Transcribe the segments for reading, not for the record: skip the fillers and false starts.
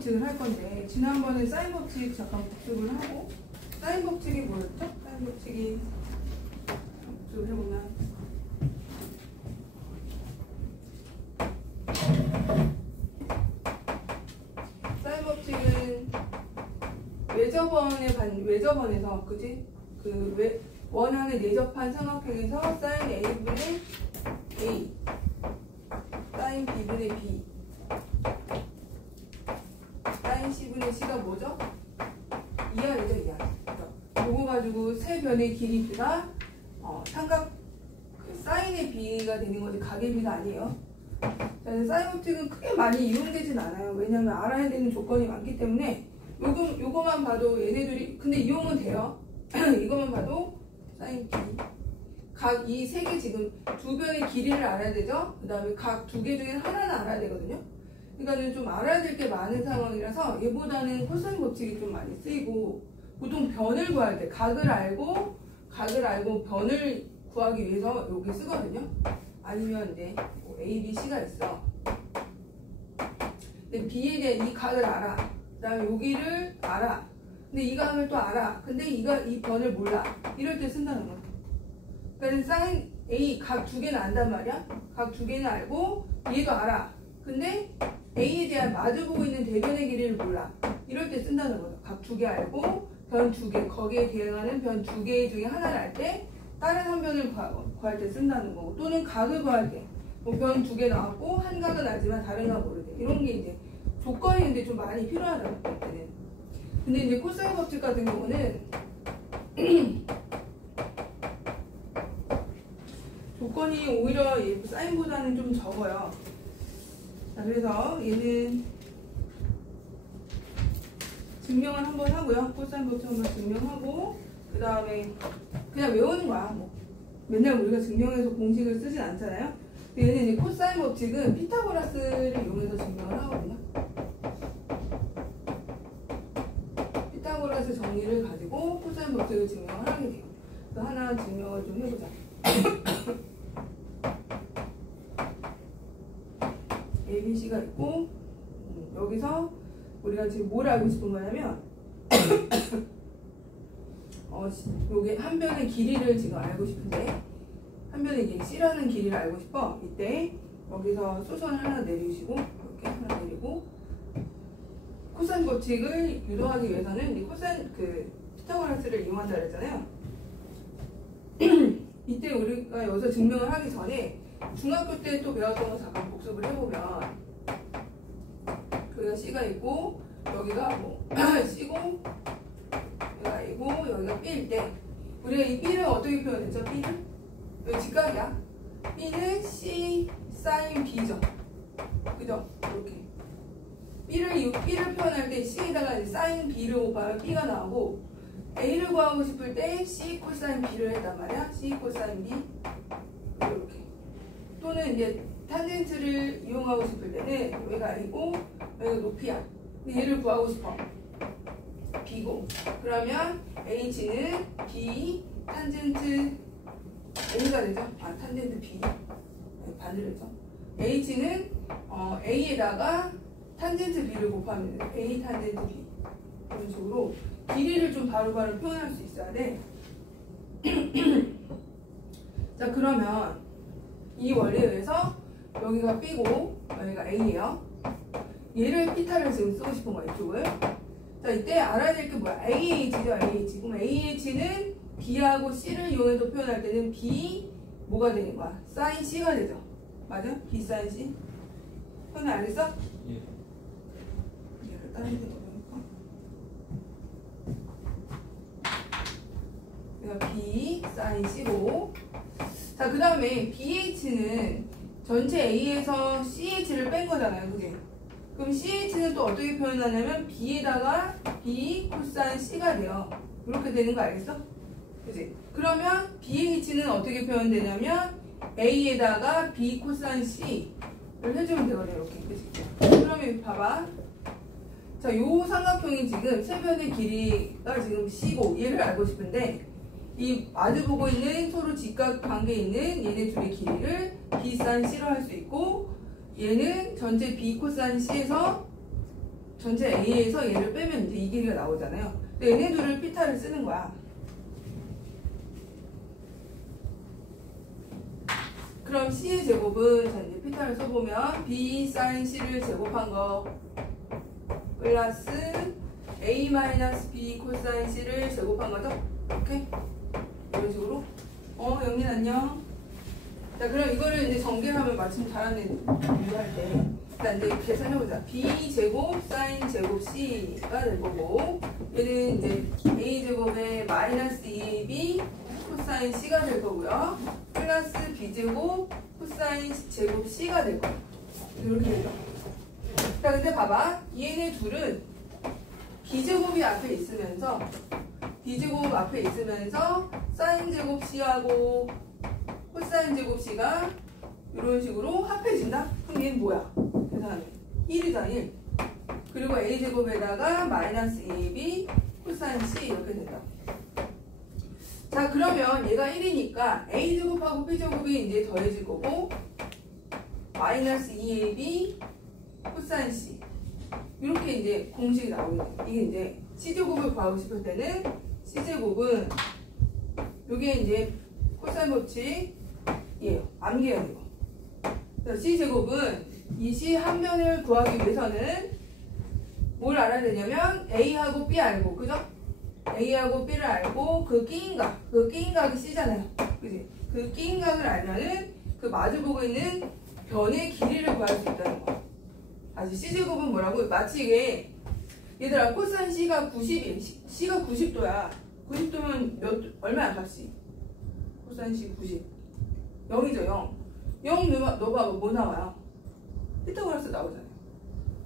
법칙을 할 건데, 지난번에 사인 법칙 잠깐 복습을 하고, 사인 법칙이 뭐였죠? 사인 법칙이 복습을 해보면 사인 법칙은 외접원에서 그지? 그 원하는 예접한 삼각형에서 사인 A분의 A, 사인 B분의 B, 사인 C분의 C가 뭐죠? 2R이죠, 2R. 요거 가지고 세 변의 길이가 삼각 사인의 B가 되는 거지 각의 B가 아니에요. 자, 사인 법칙은 크게 많이 이용되진 않아요. 왜냐면 알아야 되는 조건이 많기 때문에 요거만 봐도 얘네들이 근데 이용은 돼요. 이거만 봐도 사인 B 각 이 세 개 지금 두 변의 길이를 알아야 되죠. 그 다음에 각 두 개 중에 하나는 알아야 되거든요. 그러니까 좀 알아야 될 게 많은 상황이라서 얘보다는 코사인 법칙이 좀 많이 쓰이고, 보통 변을 구할 때 각을 알고 변을 구하기 위해서 여기 쓰거든요. 아니면 이제 뭐 A, B, C가 있어. 근데 B에 대한 이 각을 알아. 그 다음에 여기를 알아. 근데 이 각을 또 알아. 근데 이 변을 몰라. 이럴 때 쓴다는 거야. 그러니까 사인 A 각 두 개는 안단 말이야. 각 두 개는 알고 얘도 알아. 근데 A에 대한 마주보고 있는 대변의 길이를 몰라. 이럴 때 쓴다는 거죠. 각 두 개 알고 변 두 개, 거기에 대응하는 변 두 개 중에 하나를 알 때 다른 한 변을 구할 때 쓴다는 거고, 또는 각을 구할 때 뭐 변 두 개 나왔고 한 각은 알지만 다른 각 모르게, 이런 게 이제 조건이 근데 좀 많이 필요하다고 할 때는. 근데 이제 코사인 법칙 같은 경우는 조건이 오히려 사인보다는 좀 적어요. 자, 그래서 얘는 증명을 한번 하고요. 코사인 법칙 한번 증명하고, 그 다음에 그냥 외우는 거야. 뭐 맨날 우리가 증명해서 공식을 쓰진 않잖아요. 얘는 이제 코사인 법칙은 피타고라스를 이용해서 증명을 하거든요. 피타고라스 정리를 가지고 코사인 법칙을 증명을 하게 돼요. 그래서 하나 증명을 좀 해보자. A, B, C가 있고, 여기서 우리가 지금 뭘 알고 싶은 거냐면 요게 한 변의 길이를 지금 알고 싶은데, 한 변의 길이 C라는 길이를 알고 싶어. 이때 여기서 수선을 하나 내리시고, 이렇게 하나 내리고, 코사인 법칙을 유도하기 위해서는 이 코사인 피타고라스를 이용한다 그랬잖아요. 이때 우리가 여기서 증명을 하기 전에 중학교 때 또 배웠던 거 잠깐 복습을 해보면, 여기가 C가 있고 여기가 뭐 C고 여기가 A고 여기가 B일 때, 우리가 이 B를 어떻게 표현했죠? B를 여기 직각이야. B는 C 사인 B죠. 그죠? 이렇게 B를 표현할 때 C에다가 사인 B를 곱하면 B가 나오고, A를 구하고 싶을 때 C 코사인 B를 했단 말이야. C 코사인 B 이렇게. 또는 이제 탄젠트를 이용하고 싶을 때는 여기가 A고 여기가 높이야. 근데 얘를 구하고 싶어. B고. 그러면 H는 B 탄젠트 A가 되죠. 탄젠트 B. 반을 했죠. H는 A에다가 탄젠트 B를 곱하면 A 탄젠트 B. 이런 식으로 길이를 좀 바로바로 표현할 수 있어야 돼. 자, 그러면 이 원리에 의해서 여기가 B고 여기가 A예요. 얘를 피타를 지금 쓰고 싶은 거야, 이쪽을. 자, 이때 알아야 될 게 뭐야? AH죠, AH. 그럼 AH는 B하고 C를 이용해서 표현할 때는 B 뭐가 되는 거야? 사인 C가 되죠. 맞아? B 사인 C. 표현 알겠어? 예. 얘를 다른 데 넣어볼까? 여기가 B 사인 C고. 자, 그 다음에 BH는 전체 A에서 CH를 뺀 거잖아요, 그게. 그럼 CH는 또 어떻게 표현하냐면 B에다가 B 코사인 C가 돼요. 이렇게 되는 거 알겠어? 그치? 그러면 BH는 어떻게 표현되냐면 A에다가 B 코사인 C를 해주면 되거든요, 이렇게. 그치? 그러면 봐봐. 자, 요 삼각형이 지금 세 변의 길이가 지금 C고, 얘를 알고 싶은데, 이 마주보고 있는 서로 직각 관계에 있는 얘네 둘의 길이를 B 사인 C로 할 수 있고, 얘는 전체 B 코사인 C에서 전체 A에서 얘를 빼면 이제 이 길이가 나오잖아요. 근데 얘네 둘을 피타를 쓰는 거야. 그럼 C의 제곱은, 자, 이제 피타를 써보면 B sin C를 제곱한 거 플러스 A 마이너스 B 코사인 C를 제곱한 거죠? 오케이? 이런 식으로. 영민 안녕. 자, 그럼 이거를 이제 전개하면 마침 잘하는 이유할 때. 일단 이제 계산해보자. B 제곱 사인 제곱 C가 될 거고, 얘는 이제 A 제곱에 마이너스 2AB 코사인 C가 될 거고요. 플러스 B 제곱 코사인 제곱 C가 될 거예요. 이렇게 되죠. 자, 근데 봐봐. 얘네 둘은 B제곱이 앞에 있으면서, B제곱 앞에 있으면서 사인 제곱 C하고 코사인 제곱 C가 이런 식으로 합해진다? 그럼 얘는 뭐야? 계산하면 1이다 1. 그리고 A제곱에다가 마이너스 2AB 코사인 C 이렇게 된다. 자, 그러면 얘가 1이니까 A제곱하고 B제곱이 이제 더해질 거고, 마이너스 2AB 코사인 C 이렇게 이제 공식이 나오겠네. 이게 이제 C제곱을 구하고 싶을 때는 C제곱은 요게 이제 코사인 법칙이에요. 암기해야 돼요. C제곱은 이 C 한 면을 구하기 위해서는 뭘 알아야 되냐면 A하고 B 알고, 그죠? A하고 B를 알고 그 끼인각이 C잖아요. 그지? 그 끼인각을 알면은 그 마주보고 있는 변의 길이를 구할 수 있다는 거. 다시 C제곱은 뭐라고? 마치 이게 얘들아 코사인 C가 90이 C가 90도야. 90도면 얼마야 값이? 코사인 C 90 0이죠 0 넣어봐봐. 뭐 나와요? 피타고라스 나오잖아요.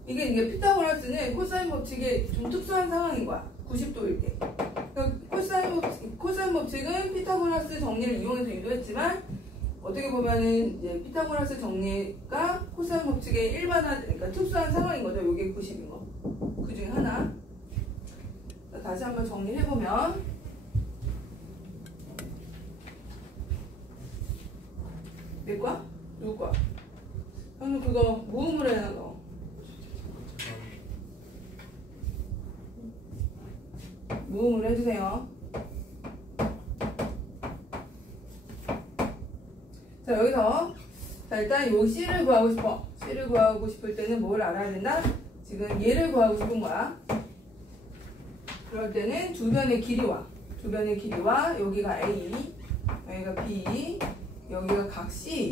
이게 피타고라스는 코사인 법칙의 좀 특수한 상황인 거야. 90도일 때. 그러니까 코사인 법칙은 피타고라스 정리를 이용해서 유도했지만, 어떻게 보면은 이제 피타고라스 정리가 코사인 법칙의 일반화, 그러니까 특수한 상황인 거죠. 이게 90인 거. 그 중에 하나. 다시 한번 정리를 해보면, 내 거야? 누구 거야? 형님 그거 모음으로 해놔 너. 모음으로 해주세요. 자, 여기서 자, 일단 요 C를 구하고 싶어. C를 구하고 싶을 때는 뭘 알아야 된다? 지금 얘를 구하고 싶은 거야. 그럴 때는 주변의 길이와 여기가 A, 여기가 B, 여기가 각 C,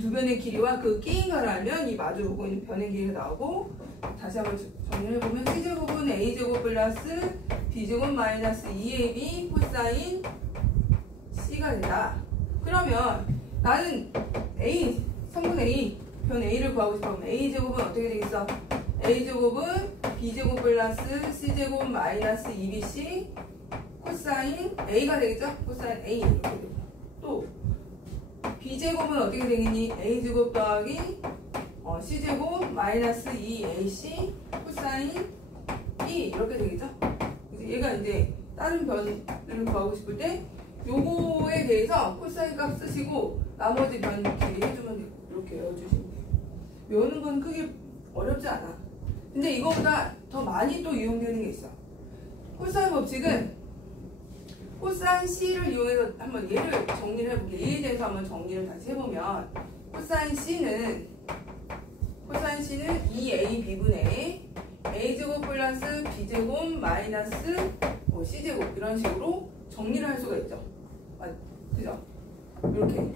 주변의 길이와 그 끼인각을 알면 이 마주보고 있는 변의 길이가 나오고, 다시 한번 정리를 해보면 C제곱은 A제곱 플러스 B제곱 마이너스 2AB 코사인 C가 된다. 그러면 나는 A, 성분 A, 변 A를 구하고 싶으면 A제곱은 어떻게 되겠어? A제곱은 B제곱 플러스 C제곱 마이너스 2BC 코사인 A가 되겠죠? 코사인 A 이렇게 되고, 또 B제곱은 어떻게 되겠니? A제곱 더하기 C제곱 마이너스 2AC 코사인 E 이렇게 되겠죠? 얘가 이제 다른 변을 구하고 싶을 때 요거에 대해서 코사인 값 쓰시고 나머지 변 길이 해주면 되고, 이렇게 외워주시면 돼요. 외우는 건 크게 어렵지 않아. 근데 이거보다 더 많이 또 이용되는 게 있어. 코사인 법칙은 코사인 C를 이용해서 한번 얘를 정리를 해볼게. 얘에 대해서 한번 정리를 다시 해보면, 코사인 C는 2AB분의 A제곱 플러스 B제곱 마이너스 C제곱 이런 식으로 정리를 할 수가 있죠. 그죠? 이렇게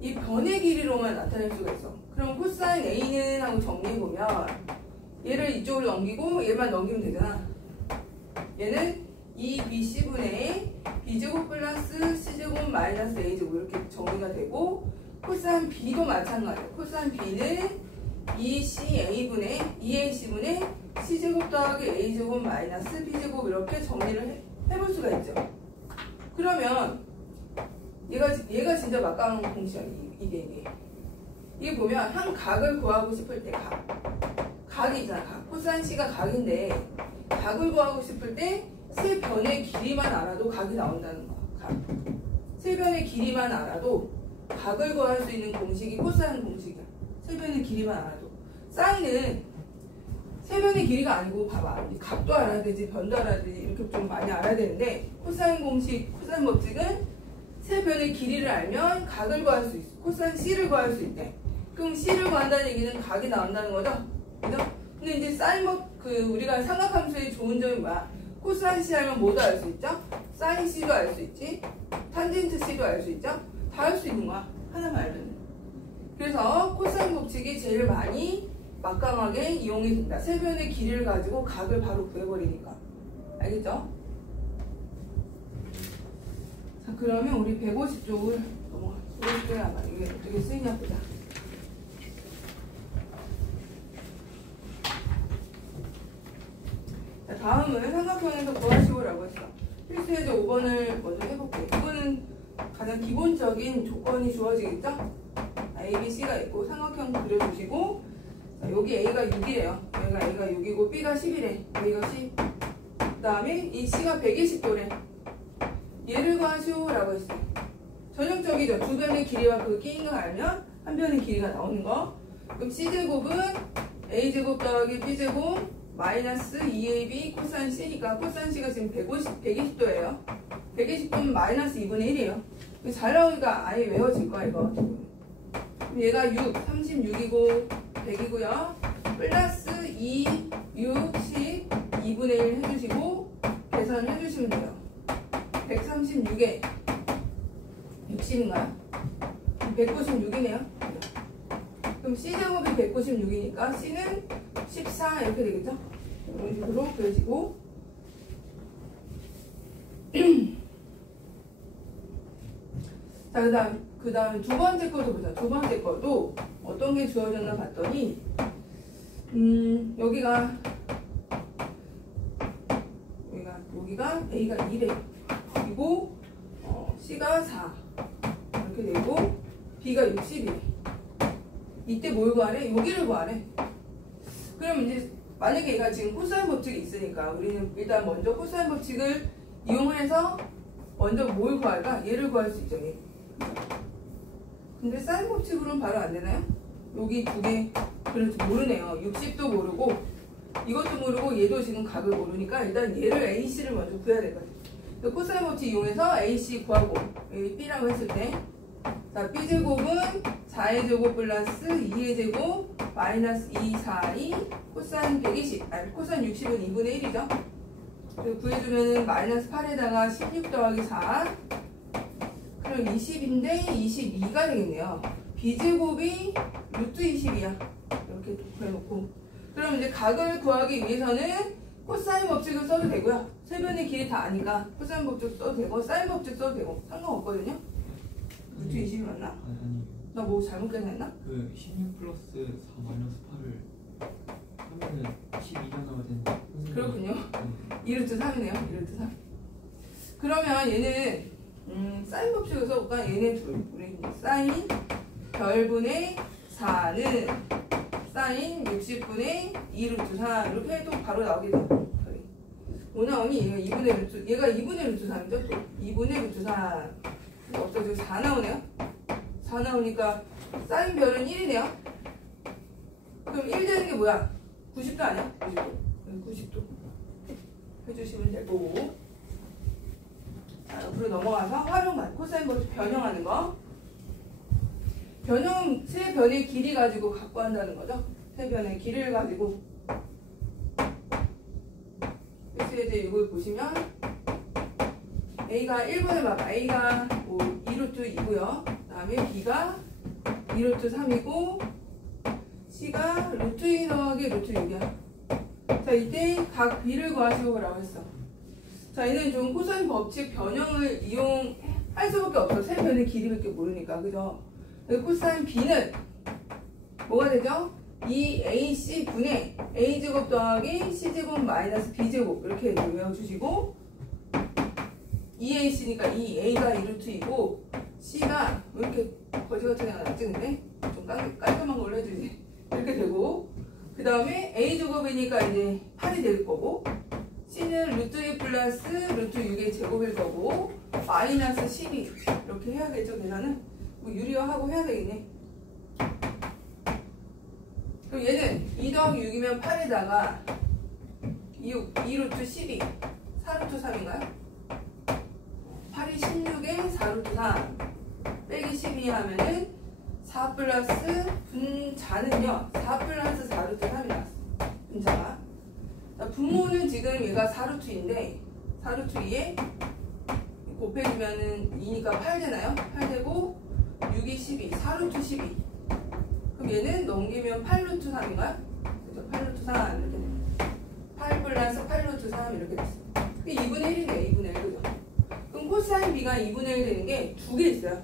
이 변의 길이로만 나타낼 수가 있어. 그럼 코사인 A는 하고 정리해보면 얘를 이쪽으로 넘기고 얘만 넘기면 되잖아. 얘는 2BC분의 B제곱 플러스 C제곱 마이너스 A제곱 이렇게 정리가 되고, 코사인 B도 마찬가지예요. 코사인 B는 2CA분의 C제곱 더하기 A제곱 마이너스 B제곱 이렇게 정리를 해볼 수가 있죠. 그러면 얘가 진짜 막강한 공식이야. 이게 보면 한 각을 구하고 싶을 때 각이 있잖아. 각. 코사인 C가 각인데 각을 구하고 싶을 때 세 변의 길이만 알아도 각이 나온다는 거야. 각. 세 변의 길이만 알아도 각을 구할 수 있는 공식이 코사인 공식이야. 세 변의 길이만 알아도. 세변의 길이가 아니고 봐봐. 값도 알아야 되지, 변도 알아야 되지, 이렇게 좀 많이 알아야 되는데 코사인 공식, 코사인 법칙은 세변의 길이를 알면 각을 구할 수 있어. 코사인 C를 구할 수 있대. 그럼 C를 구한다는 얘기는 각이 나온다는 거죠? 그죠? 근데 이제 사인 우리가 삼각함수의 좋은 점이 뭐야? 코사인 C 하면 뭐도 알 수 있죠? 사인 C도 알 수 있지, 탄젠트 C도 알 수 있죠? 다 알 수 있는 거야. 하나만 알면. 그래서 코사인 법칙이 제일 많이 막강하게 이용이 된다. 세변의 길이를 가지고 각을 바로 구해버리니까. 알겠죠? 자, 그러면 우리 150쪽을 넘어가. 150쪽에 아마 이게 어떻게 쓰이냐 보자. 자, 다음은 삼각형에서 구하시오라고 했어. 필수예제 5번을 먼저 해볼게요. 이거는 가장 기본적인 조건이 주어지겠죠? A, B, C가 있고 삼각형 그려주시고, 자, 여기 A가 6이래요. 여기가 A가 6이고 B가 10이래. A가 10. 그 다음에 이 C가 120도래. 얘를 구하시오라고 했어요. 전형적이죠. 두 변의 길이와 그 끼인 거 알면 한 변의 길이가 나오는 거. 그럼 C제곱은 A제곱 더하기 B제곱 마이너스 2AB 코사인 C니까 코사인 C가 지금 120도예요. 120도면 마이너스 2분의 1이에요. 잘 나오니까 아예 외워질 거야, 이거. 얘가 6, 36이고 100이고요. 플러스 2, 6, 10, 2분의 1 해주시고 계산해 주시면 돼요. 136에 60인가요? 196이네요. 그럼 C제곱이 196이니까 C는 14 이렇게 되겠죠? 이런 식으로 그려지고 자, 그 다음 두 번째 거도 보자. 두 번째 거도 어떤 게 주어졌나 봤더니 여기가 A가 2래. 그리고 C가 4 이렇게 되고 B가 60이래. 이때 뭘 구하래? 여기를 구하래. 그럼 이제 만약에 얘가 지금 코사인 법칙이 있으니까 우리는 일단 먼저 코사인 법칙을 이용해서 먼저 뭘 구할까? 얘를 구할 수 있죠. 얘. 근데 사인 법칙으로는 바로 안 되나요? 여기 두 개 그렇지 모르네요. 60도 모르고 이것도 모르고 얘도 지금 각을 모르니까 일단 얘를 AC를 먼저 구해야 될 것 같아요. 코사인 법칙 이용해서 AC 구하고 여기 B라고 했을 때 자, B제곱은 4의 제곱 플러스 2의 제곱 마이너스 2, 4, 2 코사인 120 아니 코사인 60은 2분의 1이죠. 그리고 구해주면은 마이너스 8에다가 16 더하기 4 그럼 20인데 22가 되겠네요. B제곱이 루트 20이야. 이렇게 구해놓고 그럼 이제 각을 구하기 위해서는 코사인 법칙을 써도 되고요. 세변의 길이 다 아니까 코사인 법칙 써도 되고 사인 법칙 써도 되고 상관없거든요. 루트 20이 맞나? 아니 나 뭐 잘못 계산했나? 그 16 플러스 4 마이너스 8을 하면은 12가 나와야 되는데 그렇군요. 2루트 3이네요. 2루트 3. 그러면 얘는 사인 법칙을 써볼까? 얘네 둘. 우리 사인 별분의 4는 사인 60분의 2루트 4 이렇게 해도 바로 나오겠죠. 뭐 나오니? 얘가 2분의 루트, 얘가 2분의 루트 3이죠? 또 2분의 루트 4 없어지고 4 나오네요. 4 나오니까 사인 별은 1이네요. 그럼 1 되는 게 뭐야? 90도 아니야? 90도 해주시면 될 거고. 자, 옆으로 넘어가서 활용만 코사인 법칙 변형하는 거. 변형, 세 변의 길이 가지고 갖고 한다는 거죠. 세 변의 길이를 가지고. 필수예제 이걸 보시면 A가 1번을 봐봐. A가 뭐 2루트 2고요. 그 다음에 B가 2루트 3이고 C가 루트 2 더하기 루트 6이야. 자, 이때 각 B를 구하시오라고 했어. 자, 얘는 좀 코사인 법칙 변형을 이용할 수밖에 없어. 세 변의 길이밖에 모르니까. 그죠? 코사인 B는 뭐가 되죠? 2AC 분의 A제곱 더하기 C제곱 마이너스 B제곱 이렇게 외워주시고 2AC니까 2A가 2루트이고 C가 왜 이렇게 거지같은 애가 낫지 근데? 좀 깔끔한 걸로 해주지. 이렇게 되고 그 다음에 A제곱이니까 이제 8이 될 거고 C는 루트 2 플러스 루트 6의 제곱일 거고 마이너스 12 이렇게 해야겠죠. 계산은 뭐 유리화하고 해야 되겠네. 그럼 얘는 2 더하기 6이면 8에다가 2루트 12 4루트 3인가요? 8이 16에 4루트 3 빼기 12 하면은 4 플러스 분자는요 4 플러스 4루트 3이 나왔어요. 분자가. 자, 분모는 지금 얘가 4루트인데 4루트 2에 곱해주면은 2니까 8 되나요? 8 되고 6이 12 4루트 12 그럼 얘는 넘기면 8루트 3인가요? 그죠? 8루트 3 이렇게 됩니다. 8 플러스 8루트 3 이렇게 됐어요. 2분의 1이네 2분의 1 그죠? 그럼 코사인 B가 2분의 1 되는 게 두 개 있어요.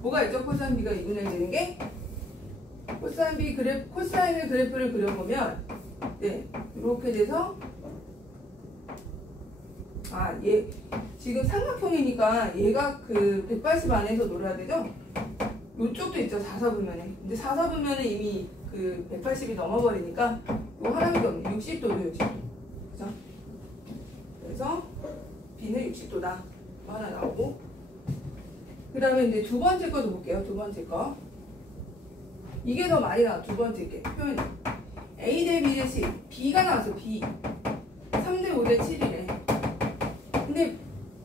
뭐가 있죠? 코사인 B가 2분의 1 되는 게 코사인 B 코사인의 그래프를 그려보면 네 이렇게 돼서 얘 지금 삼각형이니까 얘가 그 180 안에서 놀아야 되죠? 요쪽도 있죠 4사분면에. 근데 4사분면에 이미 그 180이 넘어버리니까 이거 하나밖에 없네. 60도죠 60도. 그죠? 그래서 B는 60도다. 하나 나오고. 그 다음에 이제 두 번째 거도 볼게요. 두 번째 거. 이게 더 많이 나와. 두 번째 게. 표현. A 대 B 대 C. B가 나왔어. B. 3 대 5 대 7이네. 근데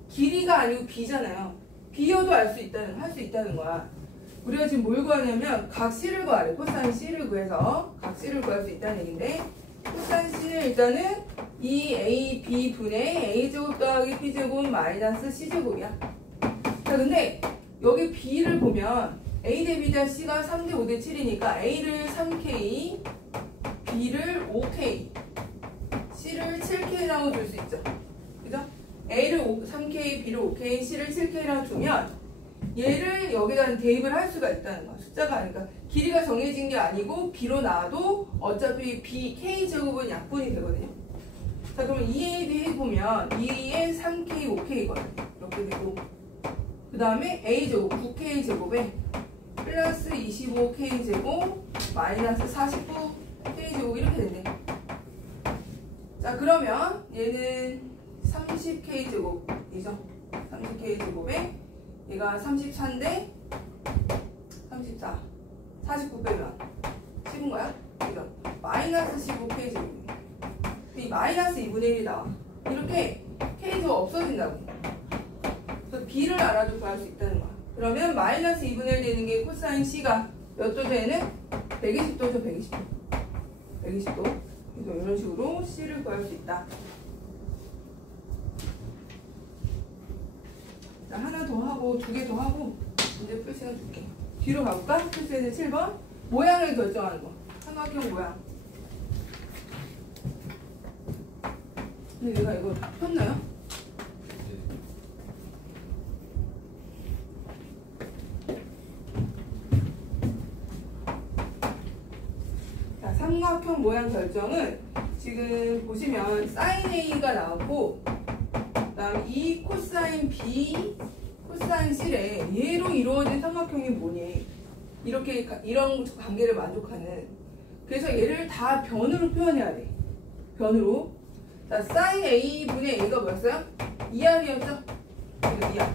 길이가 아니고 B잖아요. B여도 할 수 있다는 거야. 우리가 지금 뭘 구하냐면 각 C를 구하래. 코사인 C를 구해서 각 C를 구할 수 있다는 얘기인데 코사인 C는 일단은 2AB 분의 A제곱 더하기 B제곱 마이너스 C제곱이야. 자 근데 여기 B를 보면 A 대 B 대 C가 3 대 5 대 7이니까 A를 3K B를 5K C를 7K라고 줄 수 있죠. 그죠? A를 3K B를 5K C를 7K라고 주면 얘를 여기다 대입을 할 수가 있다는 거야. 숫자가 아니니까 길이가 정해진 게 아니고 B로 나와도 어차피 B K제곱은 약분이 되거든요. 자 그러면 2A 보면 2에 3K 5K거든요. 이렇게 되고 그 다음에 A제곱 9K제곱에 플러스 25K제곱 마이너스 49K제곱 이렇게 된대. 자 그러면 얘는 30K제곱이죠. 30K제곱에 얘가 34인데 34 49 빼면 10인 거야? 이거 마이너스 15K제곱입니다. 이 마이너스 2분의 1이 나와. 이렇게 K제곱 없어진다고. 그래서 B를 알아도 구할 수 있다는 거야. 그러면 마이너스 2분의 1 되는 게 코사인 C가 몇 도 되는? 120도죠. 120도. 120도. 그래서 이런 식으로 C를 구할 수 있다. 자, 하나 더 하고 두 개 더 하고 이제 풀 시간 줄게. 뒤로 가볼까? 풀스에서 7번 모양을 결정하는 거. 삼각형 모양. 근데 내가 이거 폈나요? 자, 삼각형 모양 결정은 지금 보시면 사인 A가 나왔고 그다음 이 코사인 B, 코사인 C래. 얘로 이루어진 삼각형이 뭐니? 이렇게 이런 관계를 만족하는. 그래서 얘를 다 변으로 표현해야 돼. 변으로. 자, 사인 A 분의 A가 뭐였어요? 2R이었죠? 이거 2R.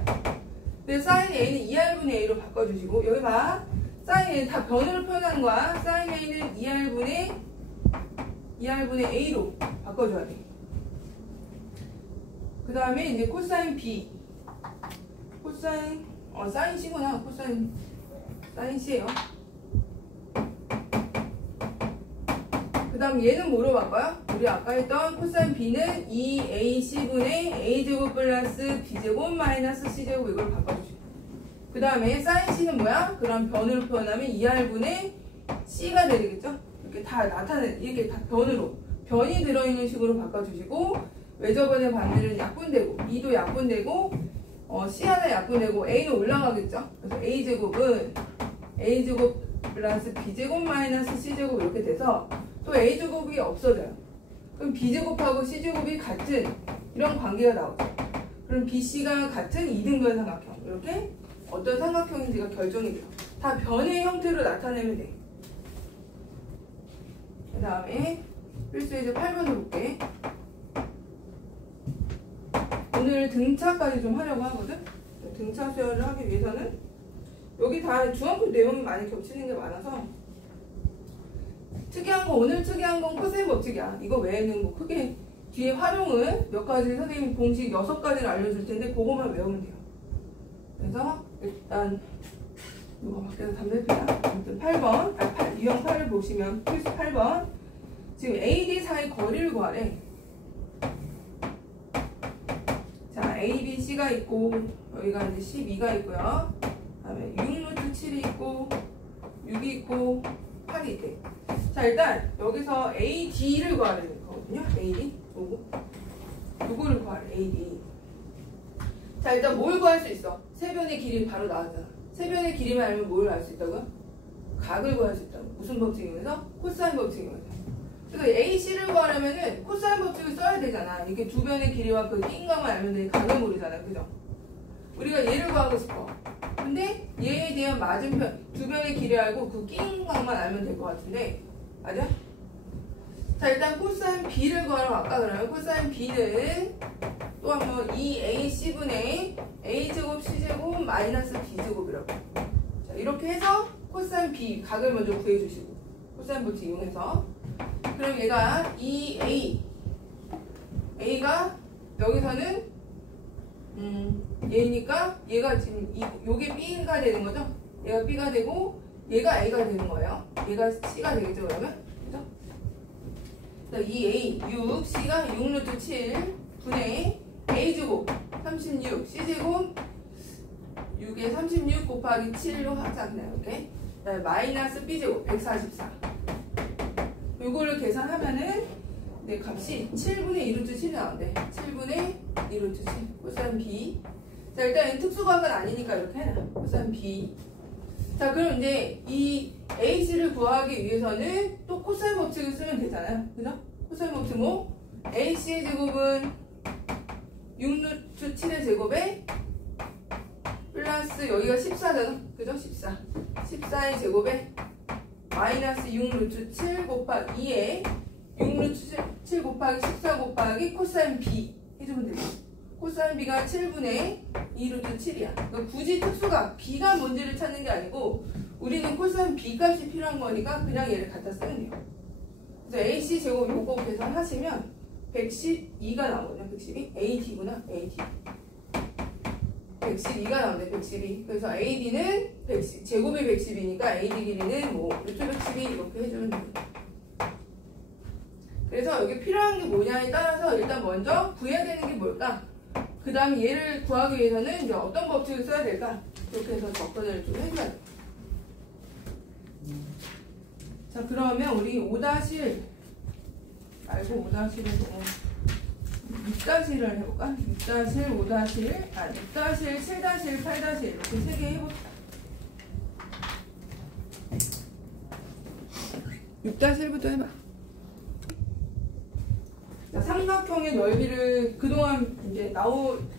근데 사인 A는 2R분의 A로 바꿔주시고 여기 봐. 사인 A는 다 변으로 표현하는 거야. 사인 A는 2R분의 A로 바꿔줘야 돼. 그 다음에 이제 코사인 B. 코사인, 사인 C구나. 코사인, 사인 C예요. 그 다음 얘는 뭐로 바꿔요? 우리 아까 했던 코사인 B는 2AC분의 A제곱 플러스 B제곱 마이너스 C제곱 이걸 바꿔주시고 그 다음에 사인 C는 뭐야? 그럼 변으로 표현하면 2R분의 C가 되겠죠? 이렇게 다 이렇게 다 변이 들어있는 식으로 바꿔주시고 외접원의 반대는 약분되고 2도 약분되고 C 하나 약분되고 A는 올라가겠죠? 그래서 A제곱은 A제곱 플러스 B제곱 마이너스 C제곱 이렇게 돼서 또 A제곱이 없어져요. 그럼 B제곱하고 C제곱이 같은 이런 관계가 나오죠. 그럼 BC가 같은 이등변 삼각형. 이렇게 어떤 삼각형인지가 결정이 돼요. 다 변의 형태로 나타내면 돼. 그 다음에 필수에서 8번을 볼게. 오늘 등차까지 좀 하려고 하거든? 등차 수열을 하기 위해서는 여기 다 중학교 내용이 많이 겹치는 게 많아서 특이한 거, 오늘 특이한 건 코사인 법칙이야. 이거 외에는 뭐 크게 뒤에 활용은 몇 가지 선생님 공식 6가지를 알려줄 텐데 그거만 외우면 돼요. 그래서 일단 이거 밖에서 담배 피나? 아무튼 8번, 유형 8을 보시면 필수 8번. 지금 AD 사이 거리를 구하래. 자, A, B, C가 있고 여기가 이제 12가 있고요. 그다음에 6루트 7이 있고 6이 있고 8이 있대. 자, 일단 여기서 AD를 구하는 거거든요. AD 요거를 구하래. AD. 자, 일단 뭘 구할 수 있어? 세변의 길이 바로 나왔잖아. 세변의 길이만 알면 뭘 알 수 있다고요? 각을 구할 수 있다고. 무슨 법칙이면서? 코사인 법칙이면서. 그래서 AC를 구하려면은 코사인 법칙을 써야 되잖아. 이렇게 두 변의 길이와 그 낀 각만 알면 돼. 각을 모르잖아. 그죠? 우리가 얘를 구하고 싶어. 근데 얘에 대한 맞은편, 두 변의 길이 알고 그 낀 각만 알면 될 것 같은데. 맞아? 자, 일단 코사인 B를 구하러 갈까? 그러면 코사인 B는 또 한번 2AC분의 A제곱 C제곱 마이너스 B제곱이라고. 자, 이렇게 해서 코사인 B 각을 먼저 구해주시고 코사인 법칙 이용해서 그럼 얘가 2A A가 여기서는 얘니까 얘가 지금 요게 B가 되는 거죠? 얘가 B가 되고 얘가 A가 되는 거예요. 얘가 C가 되겠죠 그러면? 그죠? 2A 6 C가 6루트 7 분의 A제곱 36 C제곱 6에 36 곱하기 7로 하자 그냥 이렇게. 그다음에 마이너스 B제곱 144 요거를 계산하면은 내 값이 7분의 2루트 7이 나온대. 7분의 2루트 7 코사인 B. 자, 일단 특수각은 아니니까 이렇게 해놔. 코사인 B. 자, 그럼 이제 이 AC를 구하기 위해서는 또 코사인 법칙을 쓰면 되잖아요. 그죠? 코사인 법칙 뭐? AC의 제곱은 6루트 7의 제곱에 플러스 여기가 14잖아. 그죠? 14. 14의 제곱에 마이너스 6루트 7 곱하기 2에 6루트 7 곱하기 14 곱하기 코사인 B 해주면 되죠. 코사인 B가 7분의 2루트 7이야. 그러니까 굳이 특수가 B가 뭔지를 찾는 게 아니고 우리는 코사인 B 값이 필요한 거니까 그냥 얘를 갖다 쓰면 돼요. 그래서 AC 제곱 요거 계산하시면 112가 나오거든요. 112. AD구나. AD. 112가 나오는데 112. 그래서 AD는 110, 제곱이 110이니까 AD 길이는 뭐 루트 112 이렇게 해주면 됩니다. 그래서 여기 필요한 게 뭐냐에 따라서 일단 먼저 구해야 되는 게 뭘까? 그 다음에 얘를 구하기 위해서는 이제 어떤 법칙을 써야 될까? 이렇게 해서 접근을 좀 해줘야 돼. 자, 그러면 우리 5-1 말고 5-1에서 6-1을 해볼까? 6-1, 5-1, 6-1, 7-1, 8-1 이렇게 3개 해볼까? 6-1부터 해봐. 자, 삼각형의 넓이를 그동안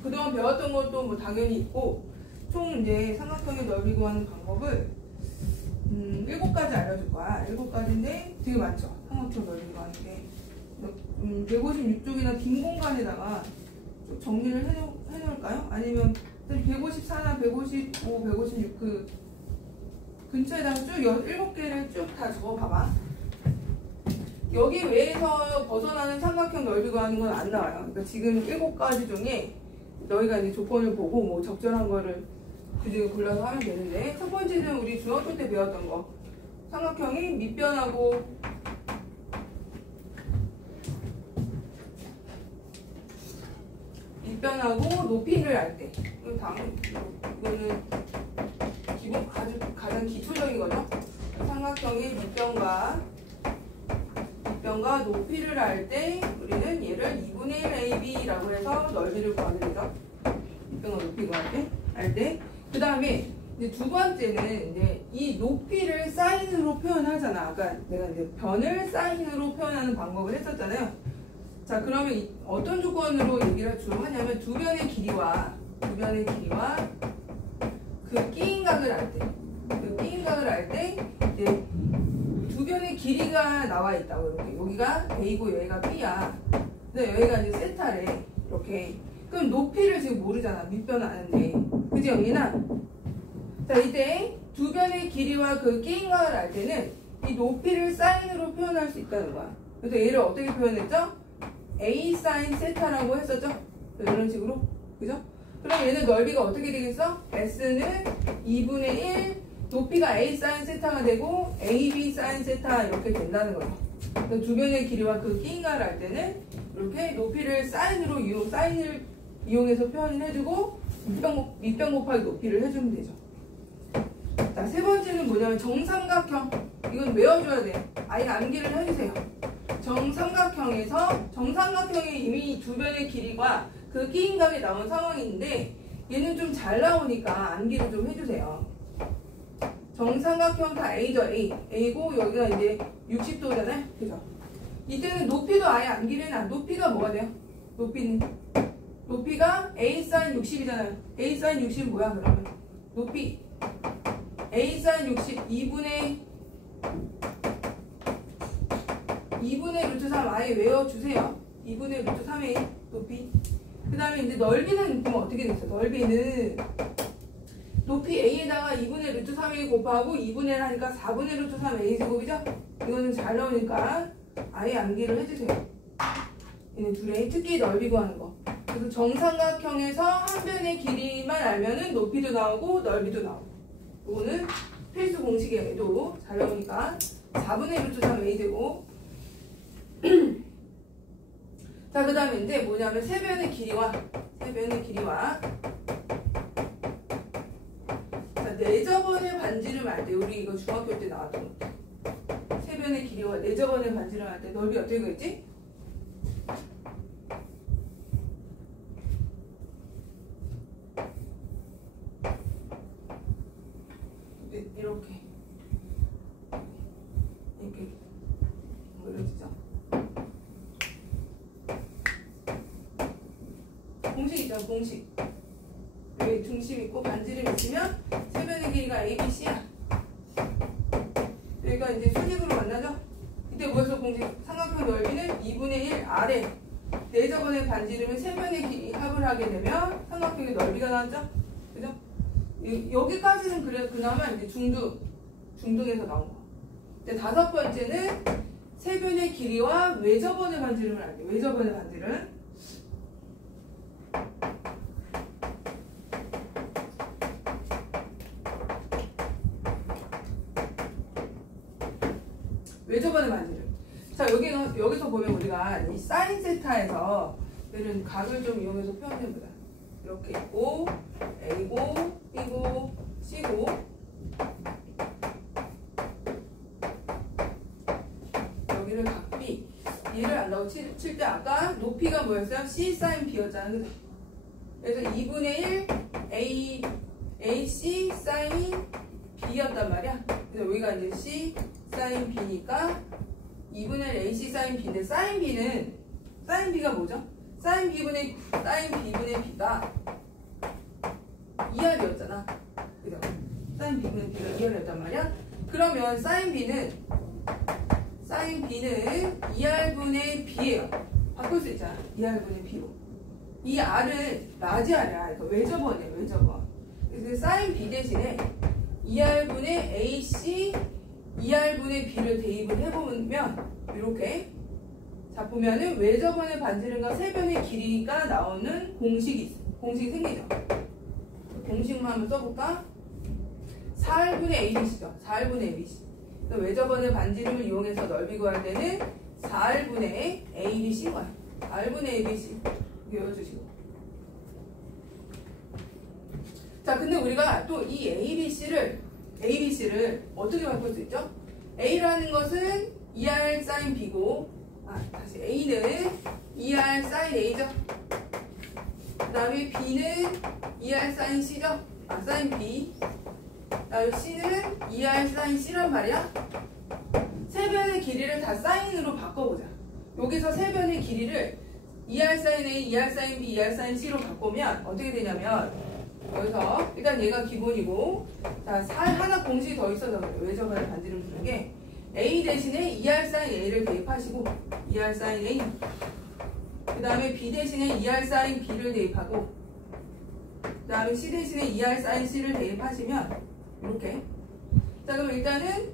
배웠던 것도 뭐 당연히 있고, 총 이제 삼각형의 넓이 구하는 방법을 7가지 알려줄 거야. 7가지인데 되게 많죠. 삼각형 넓이 구하는 게. 156쪽이나 빈 공간에다가 좀 정리를 해놓을까요? 아니면 154나 155, 156 그 근처에다가 쭉 7개를 쭉 다 적어봐봐. 여기 외에서 벗어나는 삼각형 넓이 구하는 건 안 나와요. 그러니까 지금 7가지 중에 너희가 이제 조건을 보고 뭐 적절한 거를 그중에 골라서 하면 되는데, 첫 번째는 우리 중학교 때 배웠던 거. 삼각형이 밑변하고 높이를 알 때. 이거는 기본 가장 기초적인 거죠. 삼각형의 밑변과 높이를 알 때 우리는 얘를 2분의 1 AB라고 해서 넓이를 구하게 되죠. 밑변과 높이 알 때. 그 다음에 이제 두 번째는 이제 이 높이를 사인으로 표현하잖아. 아까 내가 이제 변을 사인으로 표현하는 방법을 했었잖아요. 자, 그러면 어떤 조건으로 얘기를 주로 하냐면 두 변의 길이와 그 끼인 각을 알 때, 이제 두 변의 길이가 나와 있다고. 이렇게 여기가 A고 여기가 B야. 근데 여기가 이제 세타래. 이렇게. 그럼 높이를 지금 모르잖아. 밑변 아는데. 그지 영희나? 자, 이때 두 변의 길이와 그 끼인 각을 알 때는 이 높이를 사인으로 표현할 수 있다는 거야. 그래서 얘를 어떻게 표현했죠? A 사인 세타라고 했었죠? 이런 식으로. 그죠? 그럼 얘는 넓이가 어떻게 되겠어? S는 2분의 1, 높이가 A 사인 세타가 되고 AB 사인 세타 이렇게 된다는 거죠. 그래서 주변의 길이와 그 끼인가를 할 때는 이렇게 높이를 사인으로 사인을 이용해서 표현을 해주고 밑변 곱하기 높이를 해주면 되죠. 자, 세 번째는 뭐냐면 정삼각형. 이건 외워줘야 돼요. 아예 암기를 해주세요. 정삼각형에서 정삼각형에 이미 주변의 길이가 그 끼인각이 나온 상황인데 얘는 좀 잘 나오니까 암기를 좀 해주세요. 정삼각형 다 A죠. A고 여기가 이제 60도잖아요. 그죠? 이때는 높이도 아예 암기를 해놔. 높이가 뭐가 돼요? 높이가 A 사인 60이잖아요. A 사인 60은 뭐야 그러면? 높이 A 사인 60 2분의 루트 3 아예 외워주세요. 2분의 루트 3의 높이. 그 다음에 이제 넓이는 그럼 어떻게 됐어? 넓이는 높이 A에다가 2분의 루트 3A 곱하고 2분의 1 하니까 4분의 루트 3 A제곱이죠? 이거는 잘 나오니까 아예 암기를 해주세요. 얘는 둘의 특기 넓이 구하는 거. 그래서 정삼각형에서 한 변의 길이만 알면은 높이도 나오고 넓이도 나오고. 이거는 필수 공식에도 잘 나오니까 4분의 루트 3 A제곱. 자, 그 다음에 이제 뭐냐면 세변의 길이와 자, 내저번의 반지름 할 때 우리 이거 중학교 때 나왔던 거. 세변의 길이와 내저번의 반지름 할 때 넓이 어떻게 그랬지? 이렇게 그려지죠? 공식 있잖아, 공식. 여기 중심 있고 반지름 있으면 세변의 길이가 A, B, C야. 여기가 이제 수직으로 만나죠? 이때 뭐였어? 공식 삼각형 넓이는 2분의 1 아래. 내저번의 반지름은 세변의 길이 합을 하게 되면 삼각형의 넓이가 나왔죠? 그죠? 여기까지는 그래 그나마 이제 중등에서 나온 거. 이제 다섯 번째는 세변의 길이와 외저번의 반지름을 알게. 외저번의 반지름. 외저번의 반지름. 자, 여기서 보면 우리가 이 사인 세타에서 얘는 각을 좀 이용해서 표현해보자. 이렇게 있고 A고 B고 C고 여기를 각 B. 얘를 안다고 칠 때 아까 높이가 뭐였어요? C 사인 B였잖아. 그죠? 그래서 2분의 1 AC 사인 B였단 말이야. 그래서 여기가 이제 C 사인 B니까 2분의 1 AC 사인 B인데 사인 B가 뭐죠? 사인 B분의 B가 2R이었잖아. 그죠? 사인 B분의 B가 2R이었단 말이야. 그러면 사인 B는 2R분의 B예요. 바꿀 수 있잖아. 2R분의 B로. 이 R은 라지 R이야. 그러니까 외저번이에요. 외저번. 그래서 사인 B 대신에 2R분의 AC 2R분의 B를 대입을 해보면 이렇게 자 보면은 외저번의 반지름과 세변의 길이가 나오는 공식이 생기죠. 공식만 한번 써볼까? 4R분의 ABC죠. 4R분의 ABC. 외저번의 반지름을 이용해서 넓이 구할 때는 4R분의 ABC인 거야. 4R분의 ABC 외워주시고. 자, 근데 우리가 또 이 ABC를 어떻게 바꿀 수 있죠? A라는 것은 2R 사인 B고, 다시 A는 2R 사인 A죠. 그 다음에 B는 2R 사인 C죠. 사인 B. 그 다음에 C는 2R 사인 C란 말이야. 세변의 길이를 다 사인으로 바꿔보자. 여기서 세변의 길이를 2R 사인 A, 2R 사인 B, 2R 사인 C로 바꾸면 어떻게 되냐면 여기서 일단 얘가 기본이고 자 하나 공식이 더 있어서 그래요. 외저번의 반지름 주는 게 A 대신에 2R 사인 A를 대입하시고 2R 사인 A 그 다음에 B 대신에 2R 사인 B를 대입하고 그 다음에 C 대신에 2R 사인 C를 대입하시면 이렇게 자 그럼 일단은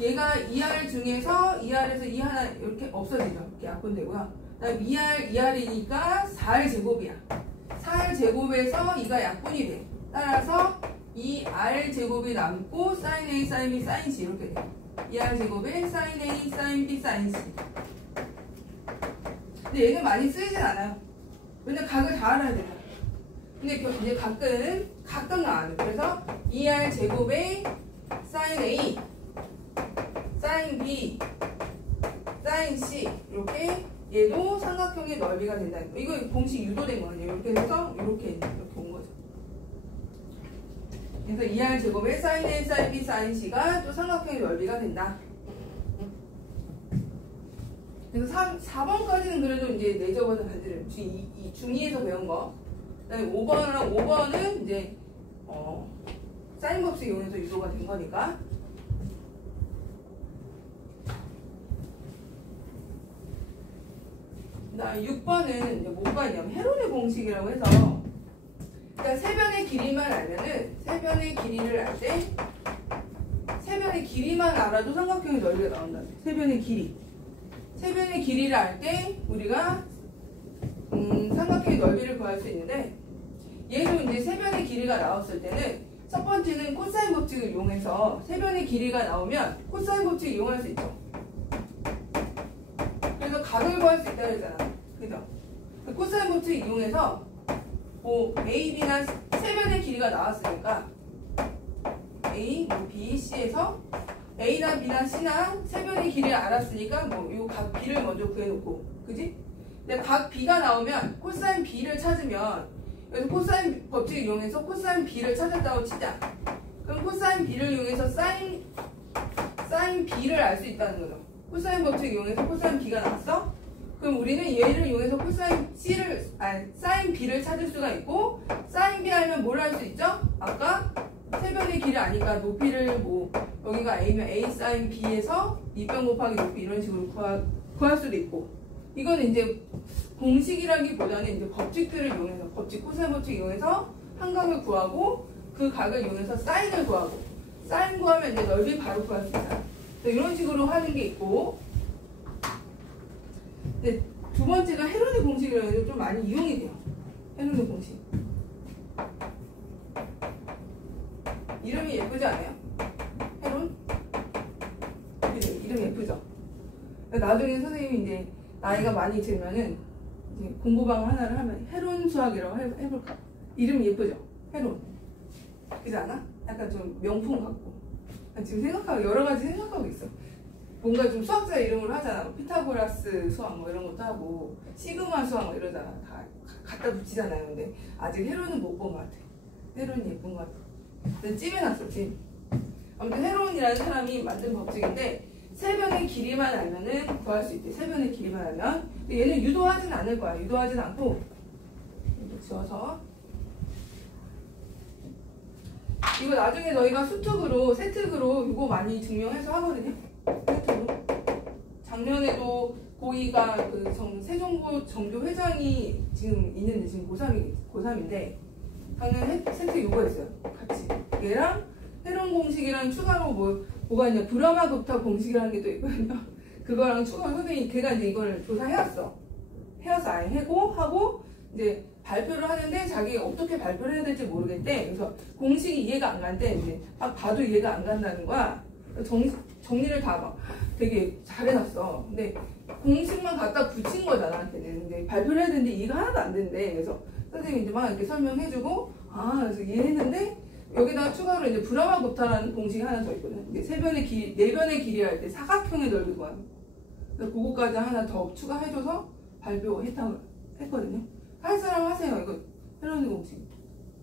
얘가 2R 중에서 2R에서 2 하나 이렇게 없어지죠. 이렇게 약분되고요. 그다음 2R이니까 4R 제곱이야. 4R 제곱에서 2가 약분이 돼. 따라서 2R 제곱이 남고 sin A, sin B, sin C 이렇게 돼. 2R 제곱에 sin A, sin B, sin C. 근데 얘는 많이 쓰이진 않아요. 왜냐면 각을 다 알아야 되잖아. 근데 이제 가끔 나와요. 그래서 2R 제곱에 sin A, sin B, sin C 이렇게 얘도 삼각형의 넓이가 된다. 이거 공식 유도된 거예요. 이렇게 해서 이렇게 온 거죠. 그래서 2R 제곱에 sin A, sin B, sin C가 또 삼각형의 넓이가 된다. 그래서 4번까지는 그래도 이제 내적어서 반지를 중2에서 배운 거. 그다음에 5번은 이제 사인 법칙 이용해서 유도가 된 거니까. 그다음에 6번은 이제 뭐가 있냐면 헤론의 공식이라고 해서, 그러니까 세변의 길이만 알면은 세변의 길이를 알 때 세변의 길이만 알아도 삼각형의 넓이가 나온다. 세변의 길이를 알 때 우리가 삼각형의 넓이를 구할 수 있는데, 얘도 이제 세변의 길이가 나왔을 때는 첫 번째는 코사인 법칙을 이용해서 세변의 길이가 나오면 코사인 법칙을 이용할 수 있죠. 그래서 각을 구할 수 있다고 했잖아. 그죠? 코사인 법칙 이용해서 A, B나 세변의 길이가 나왔으니까 A, B, C에서 A나 B나 C나 세변의 길이를 알았으니까 요 각 B를 먼저 구해놓고, 그지? 근데 각 B가 나오면 코사인 B를 찾으면, 그래서 코사인 법칙을 이용해서 코사인 B를 찾았다고 치자. 그럼 코사인 B를 이용해서 사인 B를 알 수 있다는 거죠. 코사인 법칙을 이용해서 코사인 B가 나왔어? 그럼 우리는 얘를 이용해서 코사인 사인 B를 찾을 수가 있고, 사인 B 알면 뭘 할 수 있죠? 아까 세변의 길이 아니까 높이를 여기가 A면 A 사인 B에서 2변 곱하기 높이 이런 식으로 구할 수도 있고, 이거는 이제 공식이라기보다는 이제 법칙들을 이용해서 코사인 법칙 이용해서 한 각을 구하고 그 각을 이용해서 사인을 구하고, 사인 구하면 이제 넓이 바로 구할 수 있어요. 이런 식으로 하는 게 있고, 근데 두 번째가 헤론의 공식이라고 해서 좀 많이 이용이 돼요. 헤론의 공식. 이름이 예쁘지 않아요? 헤론? 이름 예쁘죠? 나중에 선생님이 이제 나이가 많이 들면은 이제 공부방 하나를 하면 헤론 수학이라고 해볼까? 이름 예쁘죠? 헤론. 그렇지 않아? 약간 좀 명품 같고. 지금 여러 가지 생각하고 있어. 뭔가 좀 수학자 이름으로 하잖아. 피타고라스 수학 이런 것도 하고, 시그마 수학 이러잖아. 다 갖다 붙이잖아요. 근데 아직 헤론은 못 본 것 같아. 헤론이 예쁜 것 같아. 근데 찜해놨어, 찜. 아무튼 헤론이라는 사람이 만든 법칙인데, 세변의 길이만 알면은 구할 수 있대. 세변의 길이만 알면. 근데 얘는 유도하진 않을 거야. 유도하진 않고, 이렇게 지워서. 이거 나중에 너희가 수특으로, 세특으로 이거 많이 증명해서 하거든요. 세특으로. 작년에도 고2가 세종고 정교 회장이 지금 있는데, 지금 고3인데, 작년 세특 이거 했어요. 같이. 얘랑 헤론 공식이랑 추가로 뭐가 있냐. 브라마-급타 공식이라는 게 또 있거든요. 그거랑 추가로 선생님이 걔가 이제 이걸 조사해왔어. 해와서 아예 하고, 이제 발표를 하는데 자기가 어떻게 발표를 해야 될지 모르겠대. 그래서 공식이 이해가 안 간대. 이제 봐도 이해가 안 간다는 거야. 정리를 다 막 되게 잘해놨어. 근데 공식만 갖다 붙인 거잖아, 걔는. 근데 발표를 해야 되는데 이해가 하나도 안 된대. 그래서 선생님이 이제 막 이렇게 설명해주고, 그래서 이해했는데, 여기다가 추가로 이제 브라마-급타라는 공식이 하나 더 있거든. 이제 세변의 길이, 네변의 길이 할 때 사각형의 넓이 구하는 거. 그래서 그거까지 하나 더 추가해줘서 발표했거든요. 할 사람 하세요. 이거 헤론의 공식